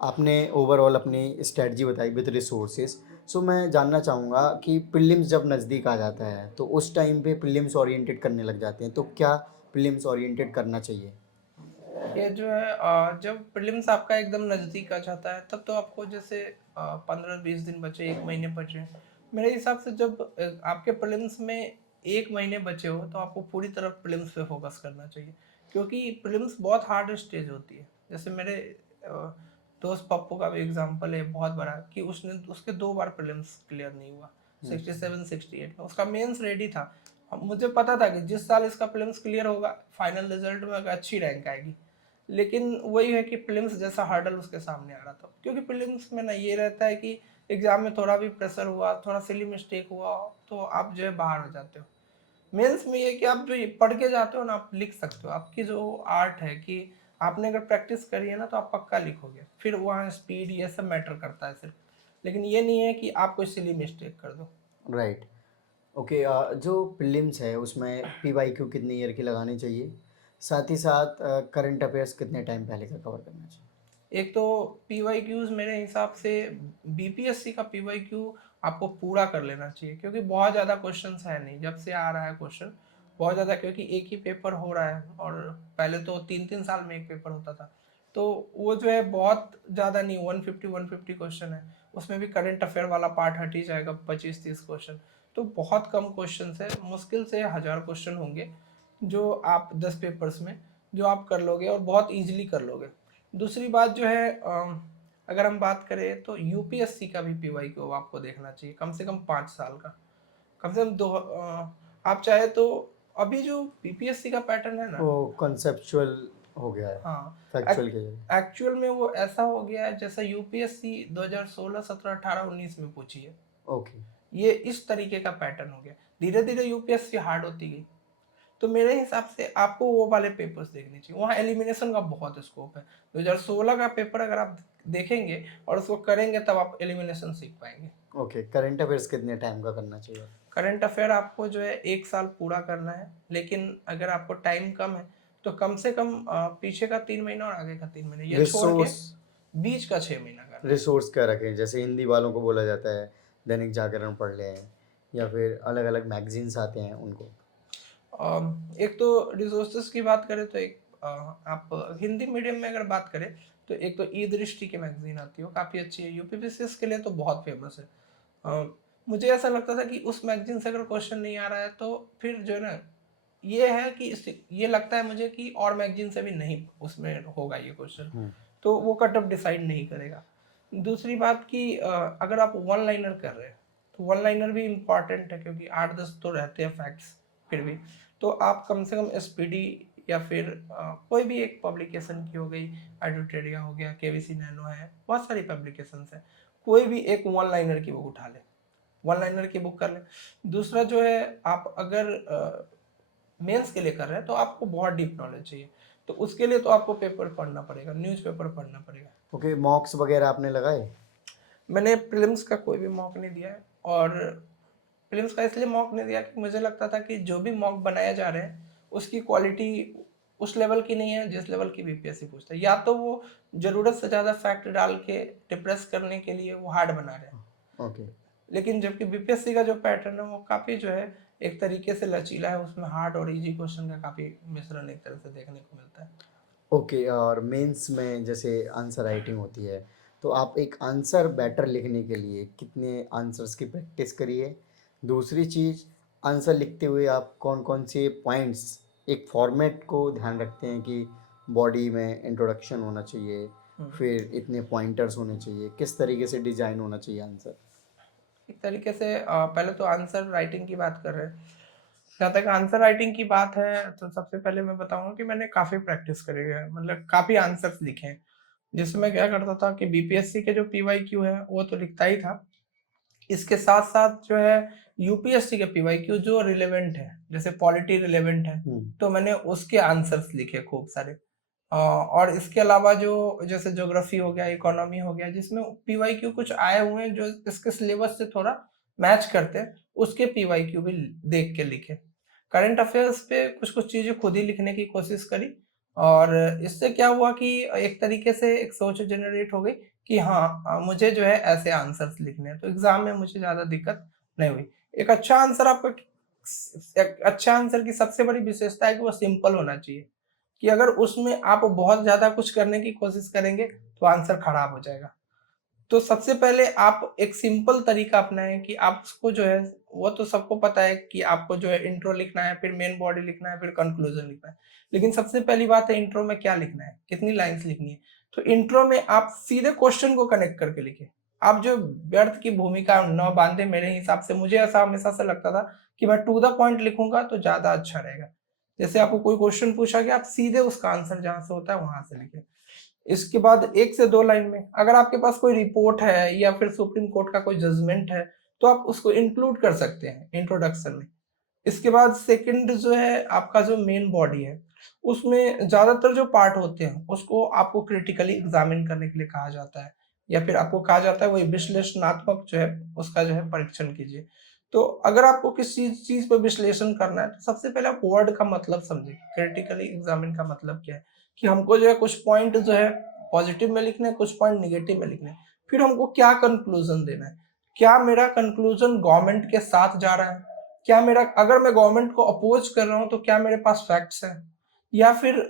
आपने ओवरऑल अपनी स्ट्रेटजी बताई विद रिसोर्सेज। सो मैं जानना चाहूँगा कि प्रीलिम्स जब नज़दीक आ जाता है तो उस टाइम पे प्रीलिम्स ओरिएंटेड करने लग जाते हैं, तो क्या प्रीलिम्स ओरिएंटेड करना चाहिए? ये जो है जब प्रीलिम्स आपका एकदम नज़दीक आ जाता है तब तो आपको जैसे 15-20 दिन बचे, 1 महीने बचे, मेरे हिसाब से जब आपके प्रीलिम्स में 1 महीने बचे हो तो आपको पूरी तरह प्रीलिम्स पे फोकस करना चाहिए, क्योंकि प्रीलिम्स बहुत हार्ड स्टेज होती है। जैसे मेरे अ, दोस्त पप्पू का भी एग्जांपल है बहुत बड़ा, कि उसने उसके 2 बार प्रीलिम्स क्लियर नहीं हुआ, 67-68 में उसका मेंस रेडी था। अब मुझे पता था कि जिस साल इसका प्रीलिम्स क्लियर होगा फाइनल रिजल्ट में अच्छी रैंक आएगी, लेकिन वही है कि प्रीलिम्स जैसा हर्डल उसके सामने आ रहा था, क्योंकि प्रीलिम्स में ना ये रहता है कि एग्जाम में थोड़ा भी प्रेशर हुआ, थोड़ा सिली मिस्टेक हुआ तो आप जो है बाहर हो जाते हो। मेंस में ये कि आप जो पढ़ के जाते हो ना, आप लिख सकते हो, आपकी जो आर्ट है कि आपने अगर प्रैक्टिस करी है ना तो आप पक्का लिखोगे, फिर वहाँ स्पीड ये सब मैटर करता है सिर्फ, लेकिन ये नहीं है कि आप कोई सिली मिस्टेक कर दो। राइट। ओके, जो प्रीलिम्स है उसमें पीवाईक्यू कितनी ईयर की लगानी चाहिए, साथ ही साथ करंट अफेयर्स कितने टाइम पहले का कवर करना चाहिए? एक तो पीवाईक्यूज मेरे हिसाब से बीपीएससी का पीवाईक्यू आपको पूरा कर लेना चाहिए, क्योंकि बहुत ज़्यादा क्वेश्चंस है नहीं, जब से आ रहा है क्वेश्चन बहुत ज़्यादा, क्योंकि एक ही पेपर हो रहा है और पहले तो 3-3 साल में एक पेपर होता था, तो वो जो है बहुत ज़्यादा नहीं, 150 क्वेश्चन है, उसमें भी करंट अफेयर वाला पार्ट हट ही जाएगा, 25-30 क्वेश्चन, तो बहुत कम क्वेश्चन है, मुश्किल से 1000 क्वेश्चन होंगे जो आप 10 पेपर्स में जो आप कर लोगे और बहुत ईजिली कर लोगे। दूसरी बात जो है, अगर हम बात करें तो यूपीएससी का भी पीवाईक्यू आपको देखना चाहिए, कम से कम 5 साल का, कम से कम आप चाहे तो अभी जो बीपीएससी का पैटर्न है ना, वो कॉन्सेप्चुअल हो गया है, हाँ, फैक्चुअल के जरिए। एक्चुअल में वो ऐसा हो गया है जैसा यूपीएससी 2016, 17, 18, 19 में पूछी है, ओके। ये इस तरीके का पैटर्न हो गया, धीरे धीरे यूपीएससी हार्ड होती गई। तो मेरे हिसाब से आपको वो वाले पेपर्स देखने चाहिए, वहाँ एलिमिनेशन का बहुत स्कोप है। 2016 का पेपर अगर आप देखेंगे और उसको करेंगे तब आप एलिमिनेशन सीख पाएंगे। ओके, करंट अफेयर्स कितने टाइम का करना चाहिए? करंट अफेयर आपको जो है 1 साल पूरा करना है, लेकिन अगर आपको टाइम कम है तो कम से कम पीछे का 3 महीना और आगे का 3 महीना, ये छोड़ के रिसोर्स बीच का 6 महीना करना है। रिसोर्स क्या रखें? जैसे हिंदी वालों को बोला जाता है दैनिक जागरण पढ़ लें, या फिर अलग अलग मैगजीन्स आते हैं उनको। एक तो रिसोर्सेज की बात करें तो एक आप हिंदी मीडियम में अगर बात करें तो एक तो ई दृष्टि की मैगजीन आती है, वो काफ़ी अच्छी है, यूपीपीसीएस के लिए तो बहुत फेमस है। मुझे ऐसा लगता था कि उस मैगजीन से अगर क्वेश्चन नहीं आ रहा है तो फिर जो है ना ये है कि ये लगता है मुझे कि और मैगजीन से भी नहीं उसमें होगा ये क्वेश्चन, तो वो कट ऑफ डिसाइड नहीं करेगा। दूसरी बात कि अगर आप वन लाइनर कर रहे हैं तो वन लाइनर भी इम्पॉर्टेंट है, क्योंकि 8-10 तो रहते हैं फैक्ट्स फिर भी। तो आप कम से कम एसपीडी या फिर कोई भी एक पब्लिकेशन की हो गई, एडुटेरिया हो गया, केवीसी नैनो है, बहुत सारी पब्लिकेशंस है, कोई भी एक वन लाइनर की बुक उठा ले, वन लाइनर की बुक कर ले। दूसरा जो है, आप अगर मेंस के लिए कर रहे हैं तो आपको बहुत डीप नॉलेज चाहिए, तो उसके लिए तो आपको पेपर पढ़ना पड़ेगा, न्यूज़पेपर पढ़ना पड़ेगा। ओके, मॉक्स वगैरह आपने लगाए? मैंने प्रीलिम्स का कोई भी मॉक नहीं दिया है, और प्रीलिम्स का इसलिए मॉक नहीं दिया कि मुझे लगता था कि जो भी मॉक बनाया जा रहे हैं उसकी क्वालिटी उस लेवल की नहीं है जिस लेवल की बीपीएससी पूछता है। या तो वो ज़रूरत से ज़्यादा फैक्ट डाल के डिप्रेस करने के लिए वो हार्ड बना रहे हैं, ओके। लेकिन जबकि बीपीएससी का जो पैटर्न है वो काफ़ी जो है एक तरीके से लचीला है, उसमें हार्ड और इजी क्वेश्चन का काफ़ी मिश्रण एक तरह से देखने को मिलता है। ओके, और मेंस में जैसे आंसर राइटिंग होती है, तो आप एक आंसर बेटर लिखने के लिए कितने आंसर्स की प्रैक्टिस करिए? दूसरी चीज़, आंसर लिखते हुए आप कौन कौन से पॉइंट्स, एक फॉर्मेट को ध्यान रखते हैं कि बॉडी में इंट्रोडक्शन होना चाहिए, फिर इतने पॉइंटर्स होने चाहिए, किस तरीके से डिज़ाइन होना चाहिए आंसर? एक तरीके से पहले तो आंसर राइटिंग की बात कर रहे हैं। जहाँ तक आंसर राइटिंग की बात है तो सबसे पहले मैं बताऊंगा कि मैंने काफ़ी प्रैक्टिस करी है, मतलब काफ़ी आंसर्स लिखे हैं। जिसमें मैं क्या करता था कि बीपीएससी के जो पीवाईक्यू है वो तो लिखता ही था, इसके साथ साथ जो है यूपीएससी के पीवाईक्यू जो रिलेवेंट है, जैसे पॉलिटी रिलेवेंट है, तो मैंने उसके आंसर्स लिखे खूब सारे। और इसके अलावा जो जैसे ज्योग्राफी हो गया, इकोनॉमी हो गया, जिसमें पीवाईक्यू कुछ आए हुए हैं जो इसके सिलेबस से थोड़ा मैच करते हैं, उसके पीवाईक्यू भी देख के लिखे। करंट अफेयर्स पे कुछ कुछ चीज़ें खुद ही लिखने की कोशिश करी, और इससे क्या हुआ कि एक तरीके से एक सोच जनरेट हो गई कि हाँ, मुझे जो है ऐसे आंसर्स लिखने हैं, तो एग्जाम में मुझे ज़्यादा दिक्कत नहीं हुई। एक अच्छा आंसर आपका, एक अच्छा आंसर की सबसे बड़ी विशेषता है कि वो सिंपल होना चाहिए, कि अगर उसमें आप बहुत ज़्यादा कुछ करने की कोशिश करेंगे तो आंसर खराब हो जाएगा। तो सबसे पहले आप एक सिंपल तरीका अपनाएं कि आप उसको जो है, वो तो सबको पता है कि आपको जो है इंट्रो लिखना है, फिर मेन बॉडी लिखना है, फिर कंक्लूजन लिखना है। लेकिन सबसे पहली बात है इंट्रो में क्या लिखना है, कितनी लाइंस लिखनी है। तो इंट्रो में आप सीधे क्वेश्चन को कनेक्ट करके लिखें। आप जो व्यर्थ की भूमिका न बांधे, मेरे हिसाब से, मुझे ऐसा हमेशा से लगता था कि मैं टू द पॉइंट लिखूंगा तो ज्यादा अच्छा रहेगा। जैसे आपको कोई क्वेश्चन पूछा गया, आप सीधे उसका आंसर जहां से होता है वहां से लिखें। इसके बाद 1 से 2 लाइन में अगर आपके पास कोई रिपोर्ट है या फिर सुप्रीम कोर्ट का कोई जजमेंट है, तो आप उसको इंक्लूड कर सकते हैं इंट्रोडक्शन में। इसके बाद सेकंड जो है आपका जो मेन बॉडी है, उसमें ज़्यादातर जो पार्ट होते हैं उसको आपको क्रिटिकली एग्जामिन करने के लिए कहा जाता है, या फिर आपको कहा जाता है वही विश्लेषणात्मक जो है उसका जो है परीक्षण कीजिए। तो अगर आपको किसी चीज़ पर विश्लेषण करना है तो सबसे पहले आप वर्ड का मतलब समझिए। क्रिटिकली एग्जामिन का मतलब क्या है, कि हमको जो है कुछ पॉइंट जो है पॉजिटिव में लिखने हैं, कुछ पॉइंट निगेटिव में लिखने हैं। फिर हमको क्या कंक्लूजन देना है, क्या मेरा कंक्लूजन गवर्नमेंट के साथ जा रहा है, क्या मेरा, अगर मैं गवर्नमेंट को अपोज कर रहा हूँ तो क्या मेरे पास फैक्ट्स हैं, या फिर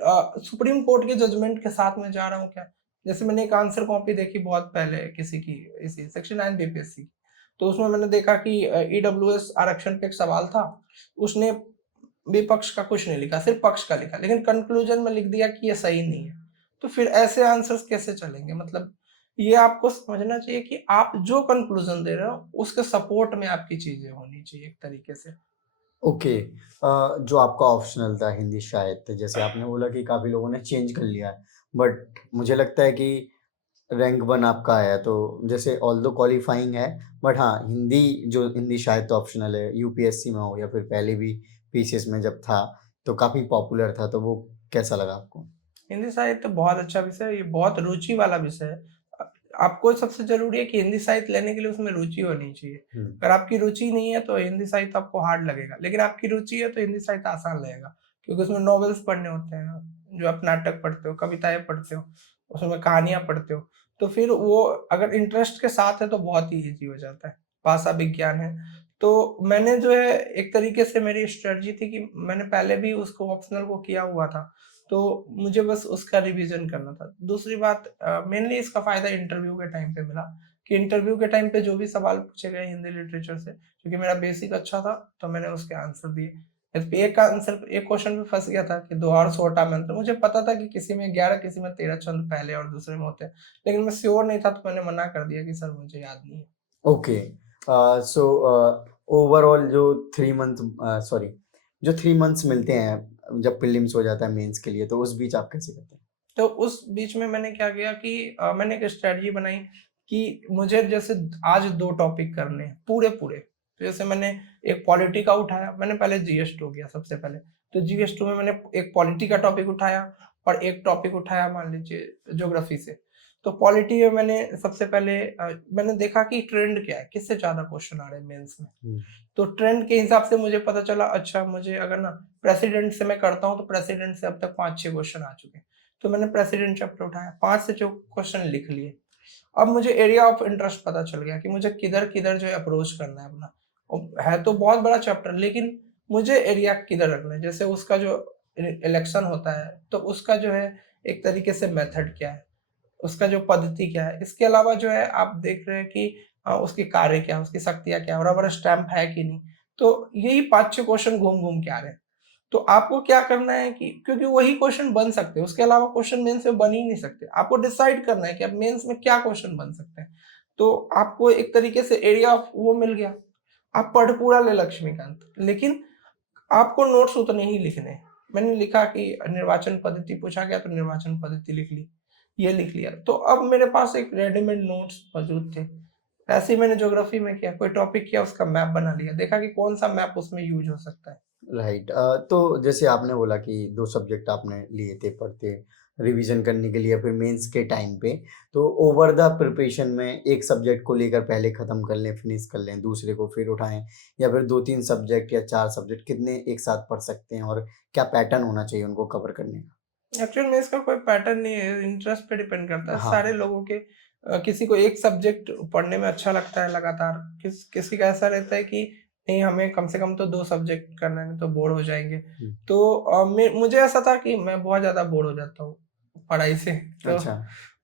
सुप्रीम कोर्ट के जजमेंट के साथ में जा रहा हूँ क्या। जैसे मैंने एक आंसर कॉपी देखी बहुत पहले किसी की, इसी सेक्शन 9 बीपीएससी, तो उसमें मैंने देखा कि ईडब्ल्यूएस आरक्षण पे एक सवाल था, उसने विपक्ष का कुछ नहीं लिखा, सिर्फ पक्ष का लिखा, लेकिन कंक्लूजन में लिख दिया कि ये सही नहीं है। तो फिर ऐसे आंसर्स कैसे चलेंगे, मतलब ये आपको समझना चाहिए कि आप जो कंक्लूजन दे रहे हो उसके सपोर्ट में आपकी चीजें होनी चाहिए एक तरीके से। ओके, जो आपका ऑप्शनल था हिंदी शायद, जैसे आपने बोला कि काफ़ी लोगों ने चेंज कर लिया है, बट मुझे लगता है कि रैंक 1 आपका आया, तो जैसे ऑल्दो क्वालिफाइंग है, बट हाँ, हिंदी शायद तो ऑप्शनल है, यूपीएससी में हो या फिर पहले भी पीसीएस में जब था, तो काफ़ी पॉपुलर था, तो वो कैसा लगा आपको? हिंदी साहित्य बहुत अच्छा विषय है, ये बहुत रुचि वाला विषय है। आपको सबसे जरूरी है कि हिंदी साहित्य लेने के लिए उसमें रुचि होनी चाहिए। अगर आपकी रुचि नहीं है तो हिंदी साहित्य आपको हार्ड लगेगा, लेकिन आपकी रुचि है तो हिंदी साहित्य आसान लगेगा, क्योंकि उसमें नॉवेल्स पढ़ने होते हैं, जो आप नाटक पढ़ते हो, कविताएं पढ़ते हो, उसमें कहानियां पढ़ते हो, तो फिर वो अगर इंटरेस्ट के साथ है तो बहुत ही ईजी हो जाता है। भाषा विज्ञान है, तो मैंने जो है एक तरीके से मेरी स्ट्रेटजी थी कि मैंने पहले भी उसको ऑप्शनल को किया हुआ था, तो मुझे बस उसका रिवीजन करना था। दूसरी बात, मेनली इसका फायदा इंटरव्यू के टाइम पे मिला, कि इंटरव्यू के टाइम पे जो भी सवाल पूछे गए हिंदी लिटरेचर से, क्योंकि मेरा बेसिक अच्छा था तो मैंने उसके आंसर दिए। एक आंसर, एक क्वेश्चन पे फंस गया था कि 2 और सोटा मंत्र। मुझे पता था कि किसी में 11 किसी में 13 छंद पहले और दूसरे में होते हैं, लेकिन मैं श्योर नहीं था तो मैंने मना कर दिया कि सर मुझे याद नहीं है। ओके, सो ओवरऑल जो 3 मंथ सॉरी जो 3 मंथ्स मिलते हैं जब प्रीलिम्स हो जाता है मेंस के लिए, तो उस बीच आप कैसे करते हैं? तो उस बीच में मैंने क्या किया कि मैंने एक स्ट्रेटजी बनाई कि मुझे जैसे आज 2 टॉपिक करने हैं पूरे-पूरे। तो जैसे मैंने एक पॉलिटी का उठाया, मैंने पहले जीएस2 किया सबसे पहले। तो जीएस2 में मैंने एक पॉलिटी का टॉपिक उठाया और एक टॉपिक उठाया मान लीजिए ज्योग्राफी से। तो पॉलिटी में मैंने सबसे पहले मैंने देखा कि ट्रेंड क्या है, किससे ज़्यादा क्वेश्चन आ रहे हैं मेंस में। हुँ, तो ट्रेंड के हिसाब से मुझे पता चला, अच्छा मुझे अगर ना प्रेसिडेंट से मैं करता हूँ तो प्रेसिडेंट से अब तक 5-6 क्वेश्चन आ चुके हैं। तो मैंने प्रेसिडेंट चैप्टर उठाया, 5 से जो क्वेश्चन लिख लिए। अब मुझे एरिया ऑफ इंटरेस्ट पता चल गया कि मुझे किधर-किधर जो है अप्रोच करना है अपना। है तो बहुत बड़ा चैप्टर, लेकिन मुझे एरिया किधर रखना है। जैसे उसका जो इलेक्शन होता है तो उसका जो है एक तरीके से मेथड क्या है, उसका जो पद्धति क्या है। इसके अलावा जो है आप देख रहे हैं कि उसके कार्य क्या है, उसकी शक्तियाँ क्या है, रबर स्टैम्प है कि नहीं। तो यही 5-6 क्वेश्चन घूम-घूम के आ रहे हैं। तो आपको क्या करना है कि क्योंकि वही क्वेश्चन बन सकते हैं, उसके अलावा क्वेश्चन मेंस में बन ही नहीं सकते। आपको डिसाइड करना है कि अब मेंस में क्या क्वेश्चन बन सकते हैं। तो आपको एक तरीके से एरिया ऑफ वो मिल गया। आप पढ़ पूरा ले लक्ष्मीकांत, लेकिन आपको नोट्स उतने ही लिखने हैं। मैंने लिखा कि निर्वाचन पद्धति पूछा गया तो निर्वाचन पद्धति लिख ली, ये लिख लिया। तो अब मेरे पास एक रेडीमेड नोट्स मौजूद थे। ऐसे ही मैंने ज्योग्राफी में किया, कोई टॉपिक किया उसका मैप बना लिया, देखा कि कौन-सा मैप उसमें यूज़ हो सकता है। राइट। तो जैसे आपने बोला कि 2 सब्जेक्ट आपने लिए थे पढ़ते रिवीजन करने के लिए या फिर मेंस के टाइम पे, तो ओवर द प्रिपरेशन में एक सब्जेक्ट को लेकर पहले ख़त्म कर लें, फिनिश कर लें, दूसरे को फिर उठाएँ या फिर 2-3 सब्जेक्ट या 4 सब्जेक्ट कितने एक साथ पढ़ सकते हैं और क्या पैटर्न होना चाहिए उनको कवर करने का? एक्चुअल में इसका कोई पैटर्न नहीं है, इंटरेस्ट पे डिपेंड करता है। हाँ, सारे लोगों के किसी को एक सब्जेक्ट पढ़ने में अच्छा लगता है लगातार, किसी का ऐसा रहता है कि नहीं हमें कम से कम तो 2 सब्जेक्ट करना है, नहीं तो बोर हो जाएँगे। हुँ, तो मुझे ऐसा था कि मैं बहुत ज़्यादा बोर हो जाता हूँ पढ़ाई से, तो अच्छा।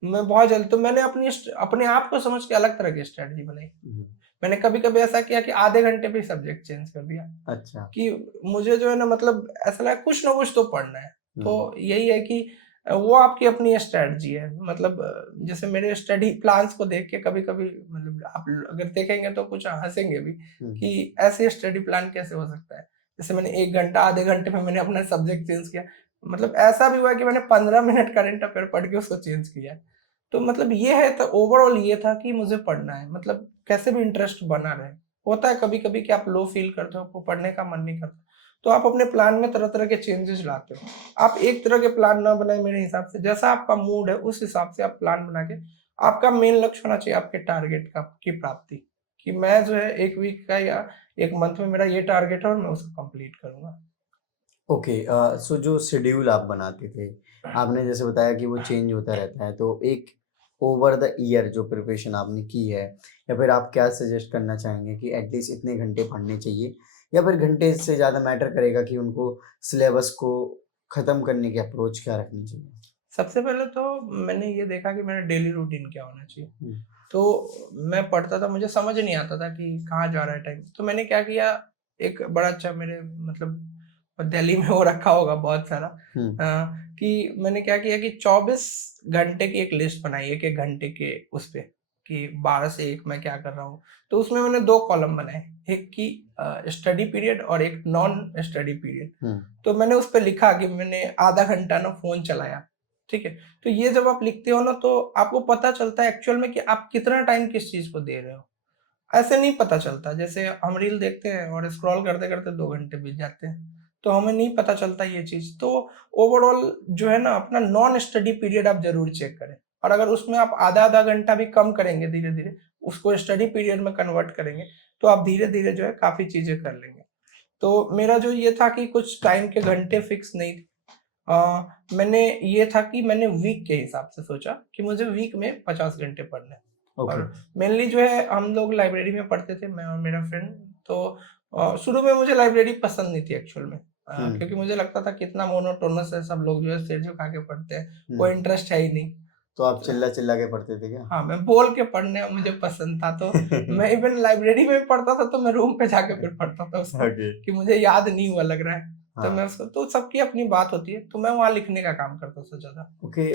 मैं बहुत जल्द तो मैंने अपने आप को समझ के अलग तरह की स्ट्रैटेजी बनाई। हुँ, मैंने कभी-कभी ऐसा किया कि आधे घंटे पे ही सब्जेक्ट चेंज कर दिया। अच्छा। कि मुझे जो है ना मतलब ऐसा लगा कुछ ना कुछ तो पढ़ना है। हुँ, तो यही है कि वो आपकी अपनी स्ट्रैटेजी है। मतलब जैसे मेरे स्टडी प्लान्स को देख के कभी-कभी मतलब आप अगर देखेंगे तो कुछ हँसेंगे भी हुँ, कि ऐसे स्टडी प्लान कैसे हो सकता है। जैसे मैंने 1 घंटा आधे घंटे में मैंने अपना सब्जेक्ट चेंज किया। मतलब ऐसा भी हुआ है कि मैंने 15 मिनट करंट अफेयर पढ़ के उसको चेंज किया। तो मतलब ये है, तो ओवरऑल ये था कि मुझे पढ़ना है, मतलब कैसे भी इंटरेस्ट बना रहे। होता है कभी-कभी कि आप लो फ़ील करते हो, आपको पढ़ने का मन नहीं करता, तो आप अपने प्लान में तरह-तरह के चेंजेज़ लाते हो। आप एक तरह के प्लान ना बनाएँ मेरे हिसाब से, जैसा आपका मूड है उस हिसाब से आप प्लान बना के आपका मेन लक्ष्य होना चाहिए आपके टारगेट का की प्राप्ति, कि मैं जो है 1 वीक का या 1 मंथ में मेरा ये टारगेट है और मैं उसको कंप्लीट करूँगा। ओके। सो जो शेड्यूल आप बनाते थे, आपने जैसे बताया कि वो चेंज होता रहता है, तो एक ओवर द ईयर जो प्रिपरेशन आपने की है या फिर आप क्या सजेस्ट करना चाहेंगे कि एटलीस्ट इतने घंटे पढ़ने चाहिए या फिर घंटे से ज़्यादा मैटर करेगा कि उनको सिलेबस को ख़त्म करने की अप्रोच क्या रखनी चाहिए? सबसे पहले तो मैंने ये देखा कि मेरा डेली रूटीन क्या होना चाहिए। हुँ, तो मैं पढ़ता था, मुझे समझ नहीं आता था कि कहाँ जा रहा है टाइम। तो मैंने क्या किया, एक बड़ा अच्छा मेरे मतलब दिल्ली में वो रखा होगा बहुत सारा हुँ, कि मैंने क्या किया कि 24 घंटे की एक लिस्ट बनाई, 1-1 घंटे के उस पे कि 12 से 1 मैं क्या कर रहा हूँ। तो उसमें मैंने 2 कॉलम बनाए, एक की स्टडी पीरियड और एक नॉन स्टडी पीरियड। हुँ, तो मैंने उस पे लिखा कि मैंने आधा घंटा ना फ़ोन चलाया, ठीक है? तो ये जब आप लिखते हो ना तो आपको पता चलता है एक्चुअल में कि आप कितना टाइम किस चीज़ को दे रहे हो। ऐसे नहीं पता चलता, जैसे हम रील देखते हैं और स्क्रॉल करते-करते 2 घंटे बीत जाते हैं, तो हमें नहीं पता चलता ये चीज़। तो ओवरऑल जो है ना अपना नॉन स्टडी पीरियड आप ज़रूर चेक करें, और अगर उसमें आप आधा-आधा घंटा भी कम करेंगे धीरे-धीरे, उसको स्टडी पीरियड में कन्वर्ट करेंगे, तो आप धीरे-धीरे जो है काफ़ी चीज़ें कर लेंगे। तो मेरा जो ये था कि कुछ टाइम के घंटे फिक्स नहीं थे। मैंने ये था कि मैंने वीक के हिसाब से सोचा कि मुझे वीक में 50 घंटे पढ़ने हैं। ओके। और मेनली जो है हम लोग लाइब्रेरी में पढ़ते थे, मैं और मेरा फ्रेंड। तो शुरू में मुझे लाइब्रेरी पसंद नहीं थी एक्चुअल में, हुँ, क्योंकि मुझे लगता था कितना मोनोटोनस है, सब लोग जो है सिर झुका के पढ़ते हैं, हुँ, कोई इंटरेस्ट है ही नहीं। तो आप चिल्ला चिल्ला के पढ़ते थे क्या? हाँ, मैं बोल के पढ़ने मुझे पसंद था, तो मैं इवन लाइब्रेरी में पढ़ता था, तो मैं रूम पे जाके फिर पढ़ता था उसको ओके। कि मुझे याद नहीं हुआ लग रहा है, तो मैं हाँ। उसको, तो सबकी अपनी बात होती है, तो मैं वहाँ लिखने का काम करता था ज़्यादा। ओके,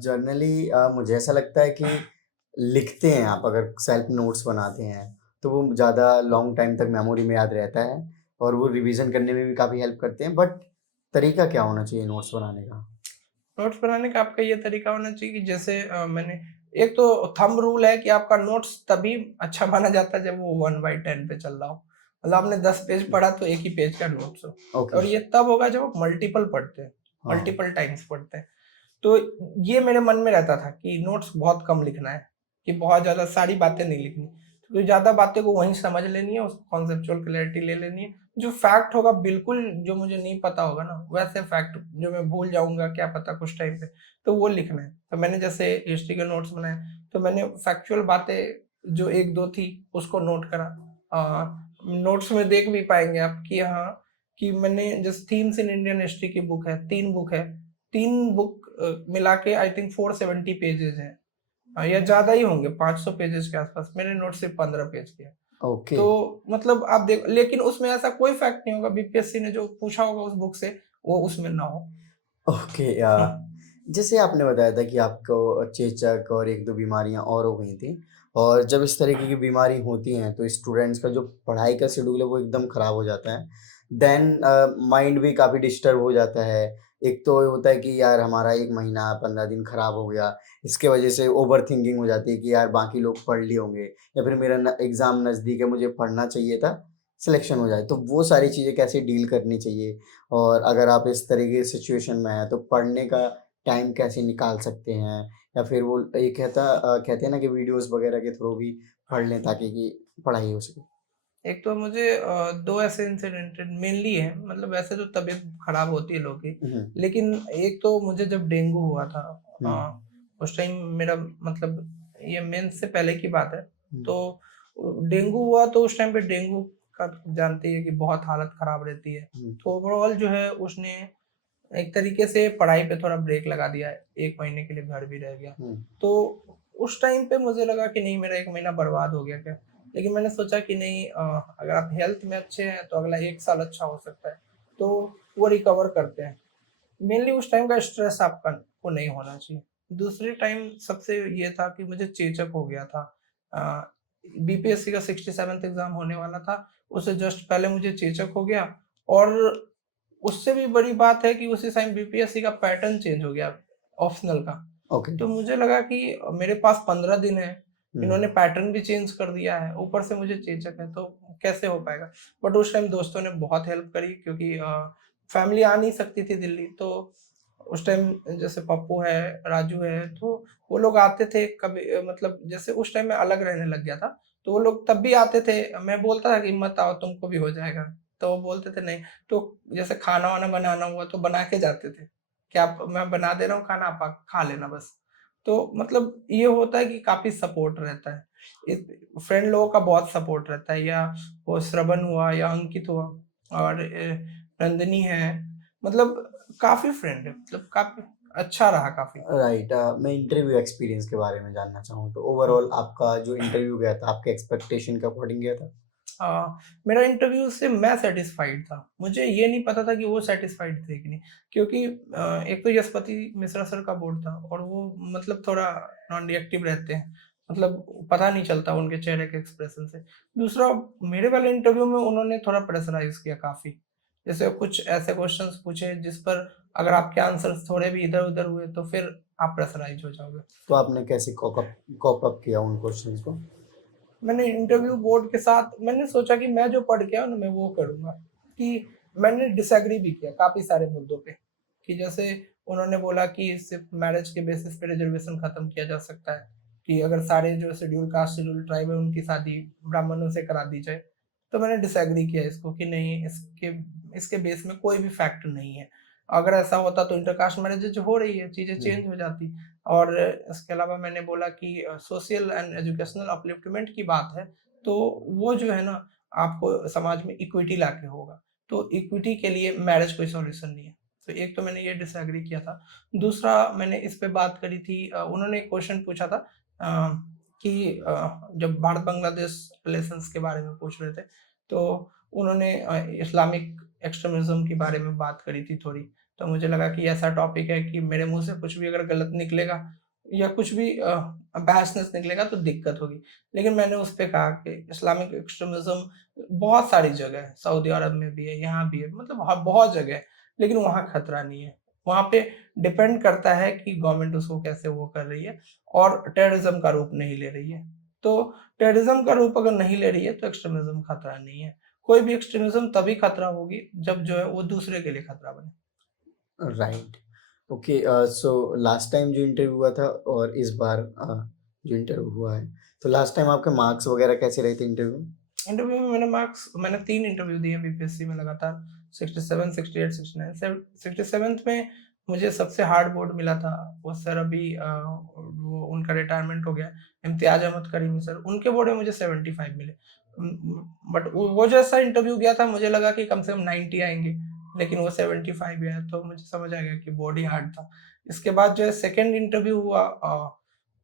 जनरली मुझे ऐसा लगता है कि लिखते हैं आप अगर सेल्फ नोट्स बनाते हैं, तो वो ज़्यादा लॉन्ग टाइम तक मेमोरी में याद रहता है और वो रिवीजन करने में भी काफ़ी हेल्प करते हैं। बट तरीका क्या होना चाहिए नोट्स बनाने का? नोट्स बनाने का आपका ये तरीका होना चाहिए कि जैसे मैंने एक तो थंब रूल है कि आपका नोट्स तभी अच्छा माना जाता है जब वो 1/10 पे चल रहा हो। मतलब आपने 10 पेज पढ़ा तो एक ही पेज का नोट्स हो, ओके। और ये तब होगा जब आप मल्टीपल पढ़ते हैं, हाँ। मल्टीपल टाइम्स पढ़ते हैं। तो ये मेरे मन में रहता था कि नोट्स बहुत कम लिखना है, कि बहुत ज़्यादा सारी बातें नहीं लिखनी, तो ज़्यादा बातें को वहीं समझ लेनी है, उसको कॉन्सेप्चुअल क्लैरिटी ले लेनी है। जो फैक्ट होगा बिल्कुल, जो मुझे नहीं पता होगा ना, वैसे फैक्ट जो मैं भूल जाऊंगा क्या पता कुछ टाइम पे, तो वो लिखना है। तो मैंने जैसे हिस्ट्री के नोट्स बनाए, तो मैंने फैक्चुअल बातें जो एक दो थी उसको नोट करा। नोट्स में देख भी पाएंगे आप कि हाँ, कि मैंने जैसे थीम्स इन इंडियन हिस्ट्री की बुक है, 3 बुक है, 3 बुक मिला के आई थिंक 470 पेजेस हैं, या ज़्यादा ही होंगे, 500 पेजेस के आसपास। मेरे नोट सिर्फ 15 पेज के हैं। ओके। तो मतलब आप देख, लेकिन उसमें ऐसा कोई फैक्ट नहीं होगा बीपीएससी ने जो पूछा होगा उस बुक से, वो उसमें ना हो। ओके। जैसे आपने बताया था कि आपको चेचक और 1-2 बीमारियाँ और हो गई थी और जब इस तरीके की बीमारी होती हैं, तो स्टूडेंट्स का जो पढ़ाई का शेड्यूल है, वो एकदम खराब हो जाता है। देन माइंड भी काफ़ी डिस्टर्ब हो जाता है। एक तो ये होता है कि यार हमारा 1 महीना, 15 दिन खराब हो गया। इसके वजह से ओवरथिंकिंग हो जाती है कि यार बाकी लोग पढ़ लिए होंगे या फिर मेरा न एग्ज़ाम नज़दीक है, मुझे पढ़ना चाहिए था, सिलेक्शन हो जाए। तो वो सारी चीज़ें कैसे डील करनी चाहिए? और अगर आप इस तरह की सिचुएशन में हैं, तो पढ़ने का टाइम कैसे निकाल सकते हैं? या फिर वो ये कहते हैं ना कि वीडियोज़ वगैरह के थ्रू भी पढ़ लें ताकि कि पढ़ाई हो सके? एक तो मुझे 2 ऐसे इंसिडेंट मेनली हैं, मतलब वैसे तो तबीयत खराब होती है लोगों की, हुँ, लेकिन एक तो मुझे जब डेंगू हुआ था, हुँ, उस टाइम मेरा मतलब ये मेंस से पहले की बात है। हुँ, तो डेंगू हुआ, तो उस टाइम पे डेंगू का तो जानते ही है कि बहुत हालत खराब रहती है। हुँ, तो ओवरऑल जो है उसने एक तरीके से पढ़ाई पे थोड़ा ब्रेक लगा दिया है, 1 महीने के लिए घर भी रह गया। हुँ, तो उस टाइम पे मुझे लगा कि नहीं, मेरा 1 महीना बर्बाद हो गया क्या? लेकिन मैंने सोचा कि नहीं, अगर आप हेल्थ में अच्छे हैं तो अगला 1 साल अच्छा हो सकता है, तो वो रिकवर करते हैं। मेनली उस टाइम का स्ट्रेस आपका को नहीं होना चाहिए। दूसरे टाइम सबसे ये था कि मुझे चेचक हो गया था। अ, बीपीएससी का 67th एग्ज़ाम होने वाला था, उससे जस्ट पहले मुझे चेचक हो गया, और उससे भी बड़ी बात है कि उसी टाइम बीपीएससी का पैटर्न चेंज हो गया ऑप्शनल का। ओके। तो मुझे लगा कि मेरे पास 15 दिन है, हुँ, इन्होंने पैटर्न भी चेंज कर दिया है, ऊपर से मुझे चेचक है, तो कैसे हो पाएगा? बट उस टाइम दोस्तों ने बहुत हेल्प करी, क्योंकि फैमिली आ नहीं सकती थी दिल्ली, तो उस टाइम जैसे पप्पू है, राजू है, तो वो लोग आते थे कभी, मतलब जैसे उस टाइम मैं अलग रहने लग गया था, तो वो लोग तब भी आते थे। मैं बोलता था कि मत आओ, तुमको भी हो जाएगा, तो वो बोलते थे नहीं। तो जैसे खाना-वाना बनाना हुआ तो बना के जाते थे, कि आप, मैं बना दे रहा हूँ खाना, आप खा लेना बस। तो मतलब ये होता है कि काफ़ी सपोर्ट रहता है। इस फ्रेंड लोगों का बहुत सपोर्ट रहता है, या वो श्रवण हुआ या अंकित हुआ, और नंदिनी है, मतलब काफ़ी फ्रेंड है, मतलब काफ़ी अच्छा रहा काफ़ी। राइट। मैं इंटरव्यू एक्सपीरियंस के बारे में जानना चाहूँ तो हुँ। ओवरऑल आपका जो इंटरव्यू गया था, आपके एक्सपेक्टेशन के अकॉर्डिंग गया था? अ, मेरा इंटरव्यू से मैं सैटिस्फाइड था। मुझे ये नहीं पता था कि वो सैटिस्फाइड थे कि नहीं, क्योंकि एक तो यशपति मिश्रा सर का बोर्ड था, और वो मतलब थोड़ा नॉन रिएक्टिव रहते हैं। मतलब पता नहीं चलता उनके चेहरे के एक्सप्रेशन से। दूसरा, मेरे वाले इंटरव्यू में उन्होंने थोड़ा प्रेशराइज़ किया काफ़ी। जैसे कुछ ऐसे क्वेश्चन्स पूछे जिस पर अगर आपके आंसर्स थोड़े भी इधर-उधर हुए तो फिर आप प्रेशराइज़ हो जाओगे। तो आपने कैसे कॉप अप किया उन क्वेश्चंस को? मैंने इंटरव्यू बोर्ड के साथ मैंने सोचा कि मैं जो पढ़ के आया हूँ ना, मैं वो करूँगा। कि मैंने डिसएग्री भी किया काफ़ी सारे मुद्दों पे, कि जैसे उन्होंने बोला कि सिर्फ़ मैरिज के बेसिस पे रिज़र्वेशन ख़त्म किया जा सकता है, कि अगर सारे जो शेड्यूल कास्ट, शेड्यूल ट्राइब है, उनकी शादी ब्राह्मणों से करा दी जाए। तो मैंने डिसएग्री किया इसको, कि नहीं, इसके इसके बेस में कोई भी फैक्ट नहीं है। अगर ऐसा होता तो इंटरकास्ट मैरिजेज़ हो रही है, चीज़ें हुँ, चेंज हो जाती। और इसके अलावा मैंने बोला कि सोशल एंड एजुकेशनल अपलिफ्टमेंट की बात है, तो वो जो है ना, आपको समाज में इक्विटी लाके होगा। तो इक्विटी के लिए मैरिज कोई सॉल्यूशन नहीं है। तो एक तो मैंने ये डिसएग्री किया था। दूसरा मैंने इस पे बात करी थी, उन्होंने एक क्वेश्चन पूछा था कि जब भारत-बांग्लादेश रिलेशंस के बारे में पूछ रहे थे, तो उन्होंने इस्लामिक एक्सट्रीमिज़्म के बारे में बात करी थी थोड़ी। तो मुझे लगा कि ऐसा टॉपिक है कि मेरे मुँह से कुछ भी अगर गलत निकलेगा या कुछ भी बैचनेस निकलेगा तो दिक्कत होगी। लेकिन मैंने उस पे कहा कि इस्लामिक एक्सट्रीमिज़्म बहुत सारी जगह है, सऊदी अरब में भी है, यहाँ भी है, मतलब बहुत जगह है, लेकिन वहाँ खतरा नहीं है। वहाँ पे डिपेंड करता है कि गवर्नमेंट उसको कैसे वो कर रही है और टेररिज़्म का रूप नहीं ले रही है। तो टेररिज़्म का रूप अगर नहीं ले रही है तो एक्सट्रीमिज़्म खतरा नहीं है। कोई भी एक्सट्रीमिज़्म तभी खतरा होगी जब जो है वो दूसरे के लिए खतरा बने। Right. Okay, so last time जो इंटरव्यू हुआ था और इस बार जो इंटरव्यू हुआ है, तो लास्ट टाइम आपके मार्क्स वगैरह कैसे रहे थे इंटरव्यू में? इंटरव्यू में मैंने 3 इंटरव्यू दिए बीपीएससी में लगातार, 67, 68, 69। 67th में मुझे सबसे हार्ड बोर्ड मिला था। वो सर अभी वो उनका रिटायरमेंट हो गया, इम्तियाज अहमद करीमी सर, उनके बोर्ड में मुझे 75 मिले। बट वो जैसा इंटरव्यू गया था मुझे लगा कि कम से कम 90 आएंगे, लेकिन वो 75 आया, तो मुझे समझ आ गया कि बोर्ड ही हार्ड था। इसके बाद जो है सेकेंड इंटरव्यू हुआ,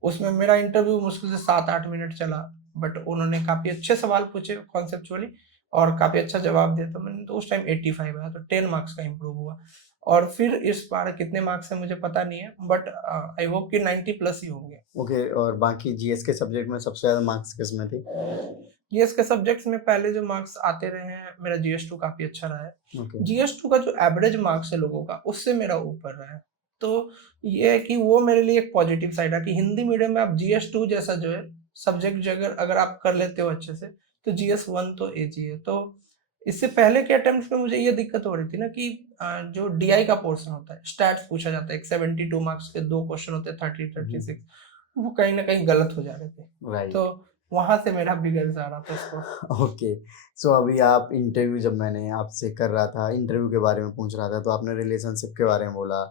उसमें मेरा इंटरव्यू मुश्किल से 7-8 मिनट चला, बट उन्होंने काफ़ी अच्छे सवाल पूछे कॉन्सेप्चुअली और काफ़ी अच्छा जवाब दिया, तो मैंने तो उस टाइम 85 आया, तो 10 मार्क्स का इम्प्रूव हुआ। और फिर इस बार कितने मार्क्स हैं मुझे पता नहीं है, बट आई होप कि 90 प्लस ही होंगे। ओके, और बाकी जीएस के सब्जेक्ट में सबसे ज़्यादा मार्क्स किसमें थे? जीएस के सब्जेक्ट्स में पहले जो मार्क्स आते रहे हैं, मेरा जीएस 2 काफ़ी अच्छा रहा है। ओके। जीएस 2 का जो एवरेज मार्क्स है लोगों का, उससे मेरा ऊपर रहा है। तो ये है कि वो मेरे लिए एक पॉजिटिव साइड है कि हिंदी मीडियम में आप जीएस 2 जैसा जो है सब्जेक्ट जो अगर अगर आप कर लेते हो अच्छे से, तो जीएस 1 तो ईज़ी है। तो इससे पहले के अटेम्प्ट्स में मुझे ये दिक्कत हो रही थी ना कि जो डीआई का पोर्शन होता है, स्टैट्स पूछा जाता है, एक 72 मार्क्स के 2 क्वेश्चन होते हैं, 30, 36, वो कहीं न कहीं गलत हो जा रहे थे। तो राइट। वहाँ से मेरा बिगड़ जा रहा था स्कोर। ओके, सो अभी आप इंटरव्यू जब मैंने आपसे कर रहा था, इंटरव्यू के बारे में पूछ रहा था, तो आपने रिलेशनशिप के बारे में बोला,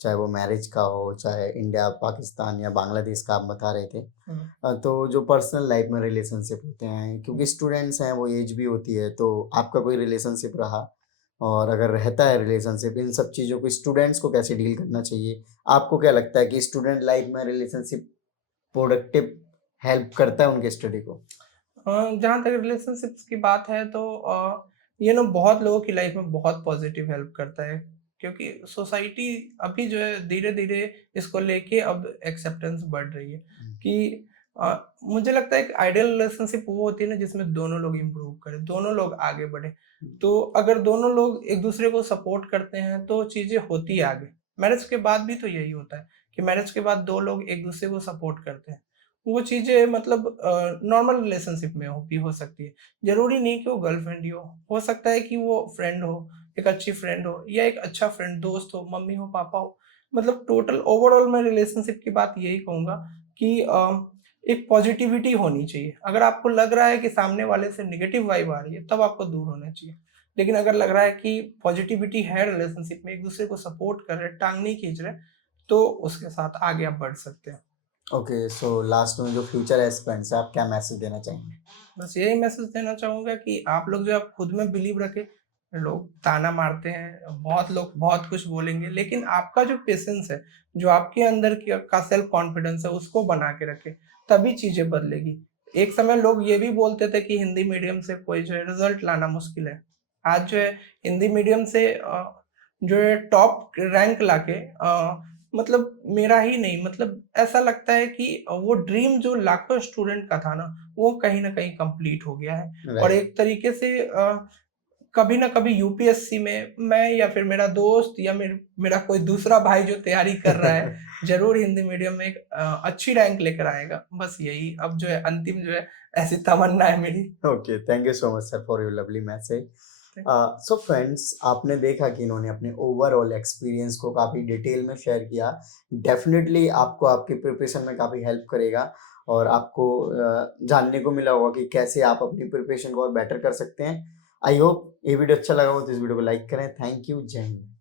चाहे वो मैरिज का हो, चाहे इंडिया, पाकिस्तान या बांग्लादेश का आप बता रहे थे। हुँ, तो जो पर्सनल लाइफ में रिलेशनशिप होते हैं, क्योंकि स्टूडेंट्स हैं, वो एज भी होती है, तो आपका कोई रिलेशनशिप रहा? और अगर रहता है रिलेशनशिप, इन सब चीज़ों को स्टूडेंट्स को कैसे डील करना चाहिए? आपको क्या लगता है कि स्टूडेंट लाइफ में रिलेशनशिप प्रोडक्टिव हेल्प करता है उनके स्टडी को? जहाँ तक रिलेशनशिप्स की बात है तो ये ना बहुत लोगों की लाइफ में बहुत पॉजिटिव हेल्प करता है, क्योंकि सोसाइटी अभी जो है धीरे-धीरे इसको लेके अब एक्सेप्टेंस बढ़ रही है कि मुझे लगता है एक आइडियल रिलेशनशिप वो होती है ना जिसमें दोनों लोग इम्प्रूव करें, दोनों लोग आगे बढ़ें। तो अगर दोनों लोग एक दूसरे को सपोर्ट करते हैं तो चीज़ें होती है आगे। मैरिज के बाद भी तो यही होता है कि मैरिज के बाद 2 लोग एक दूसरे को सपोर्ट करते हैं। वो चीज़ें मतलब नॉर्मल रिलेशनशिप में हो सकती है। ज़रूरी नहीं कि वो गर्लफ्रेंड ही हो सकता है कि वो फ्रेंड हो, एक अच्छी फ्रेंड हो या एक अच्छा फ्रेंड दोस्त हो, मम्मी हो, पापा हो। मतलब टोटल ओवरऑल मैं रिलेशनशिप की बात यही कहूँगा कि एक पॉजिटिविटी होनी चाहिए। अगर आपको लग रहा है कि सामने वाले से नेगेटिव वाइब आ रही है, तब आपको दूर होना चाहिए। लेकिन अगर लग रहा है कि पॉजिटिविटी है रिलेशनशिप में, एक-दूसरे को सपोर्ट कर रहे हैं, टाँग नहीं खींच रहे, तो उसके साथ आगे आप बढ़ सकते हैं। ओके, सो लास्ट में जो फ्यूचर एस्पिरेंट्स है, आप क्या मैसेज देना चाहेंगे? बस यही मैसेज देना चाहूँगा कि आप लोग जो है आप खुद में बिलीव रखें। लोग ताना मारते हैं, बहुत लोग बहुत कुछ बोलेंगे, लेकिन आपका जो पेशेंस है, जो आपके अंदर का सेल्फ कॉन्फिडेंस है, उसको बना के रखें, तभी चीज़ें बदलेगी। एक समय लोग ये भी बोलते थे कि हिंदी मीडियम से कोई जो है रिज़ल्ट लाना मुश्किल है। आज जो है हिंदी मीडियम से जो है टॉप रैंक लाके मतलब मेरा ही नहीं, मतलब ऐसा लगता है कि वो ड्रीम जो लाखों स्टूडेंट का था ना, वो कहीं न कहीं कंप्लीट हो गया है। और राइट। एक तरीके से कभी न कभी यूपीएससी में मैं या फिर मेरा दोस्त या मेरा कोई दूसरा भाई जो तैयारी कर रहा है, ज़रूर हिंदी मीडियम में एक अच्छी रैंक लेकर आएगा। बस यही अब जो है अंतिम जो है ऐसी तमन्ना है मेरी। Okay, thank you so much sir for your lovely message. So friends, आपने देखा कि इन्होंने अपने ओवरऑल एक्सपीरियंस को काफ़ी डिटेल में शेयर किया। डेफिनेटली आपको आपकी प्रिपरेशन में काफ़ी हेल्प करेगा और आपको जानने को मिला होगा कि कैसे आप अपनी प्रिपरेशन को और बेटर कर सकते हैं। आई होप ये वीडियो अच्छा लगा हो तो इस वीडियो को लाइक करें। Thank you. जय हिंद।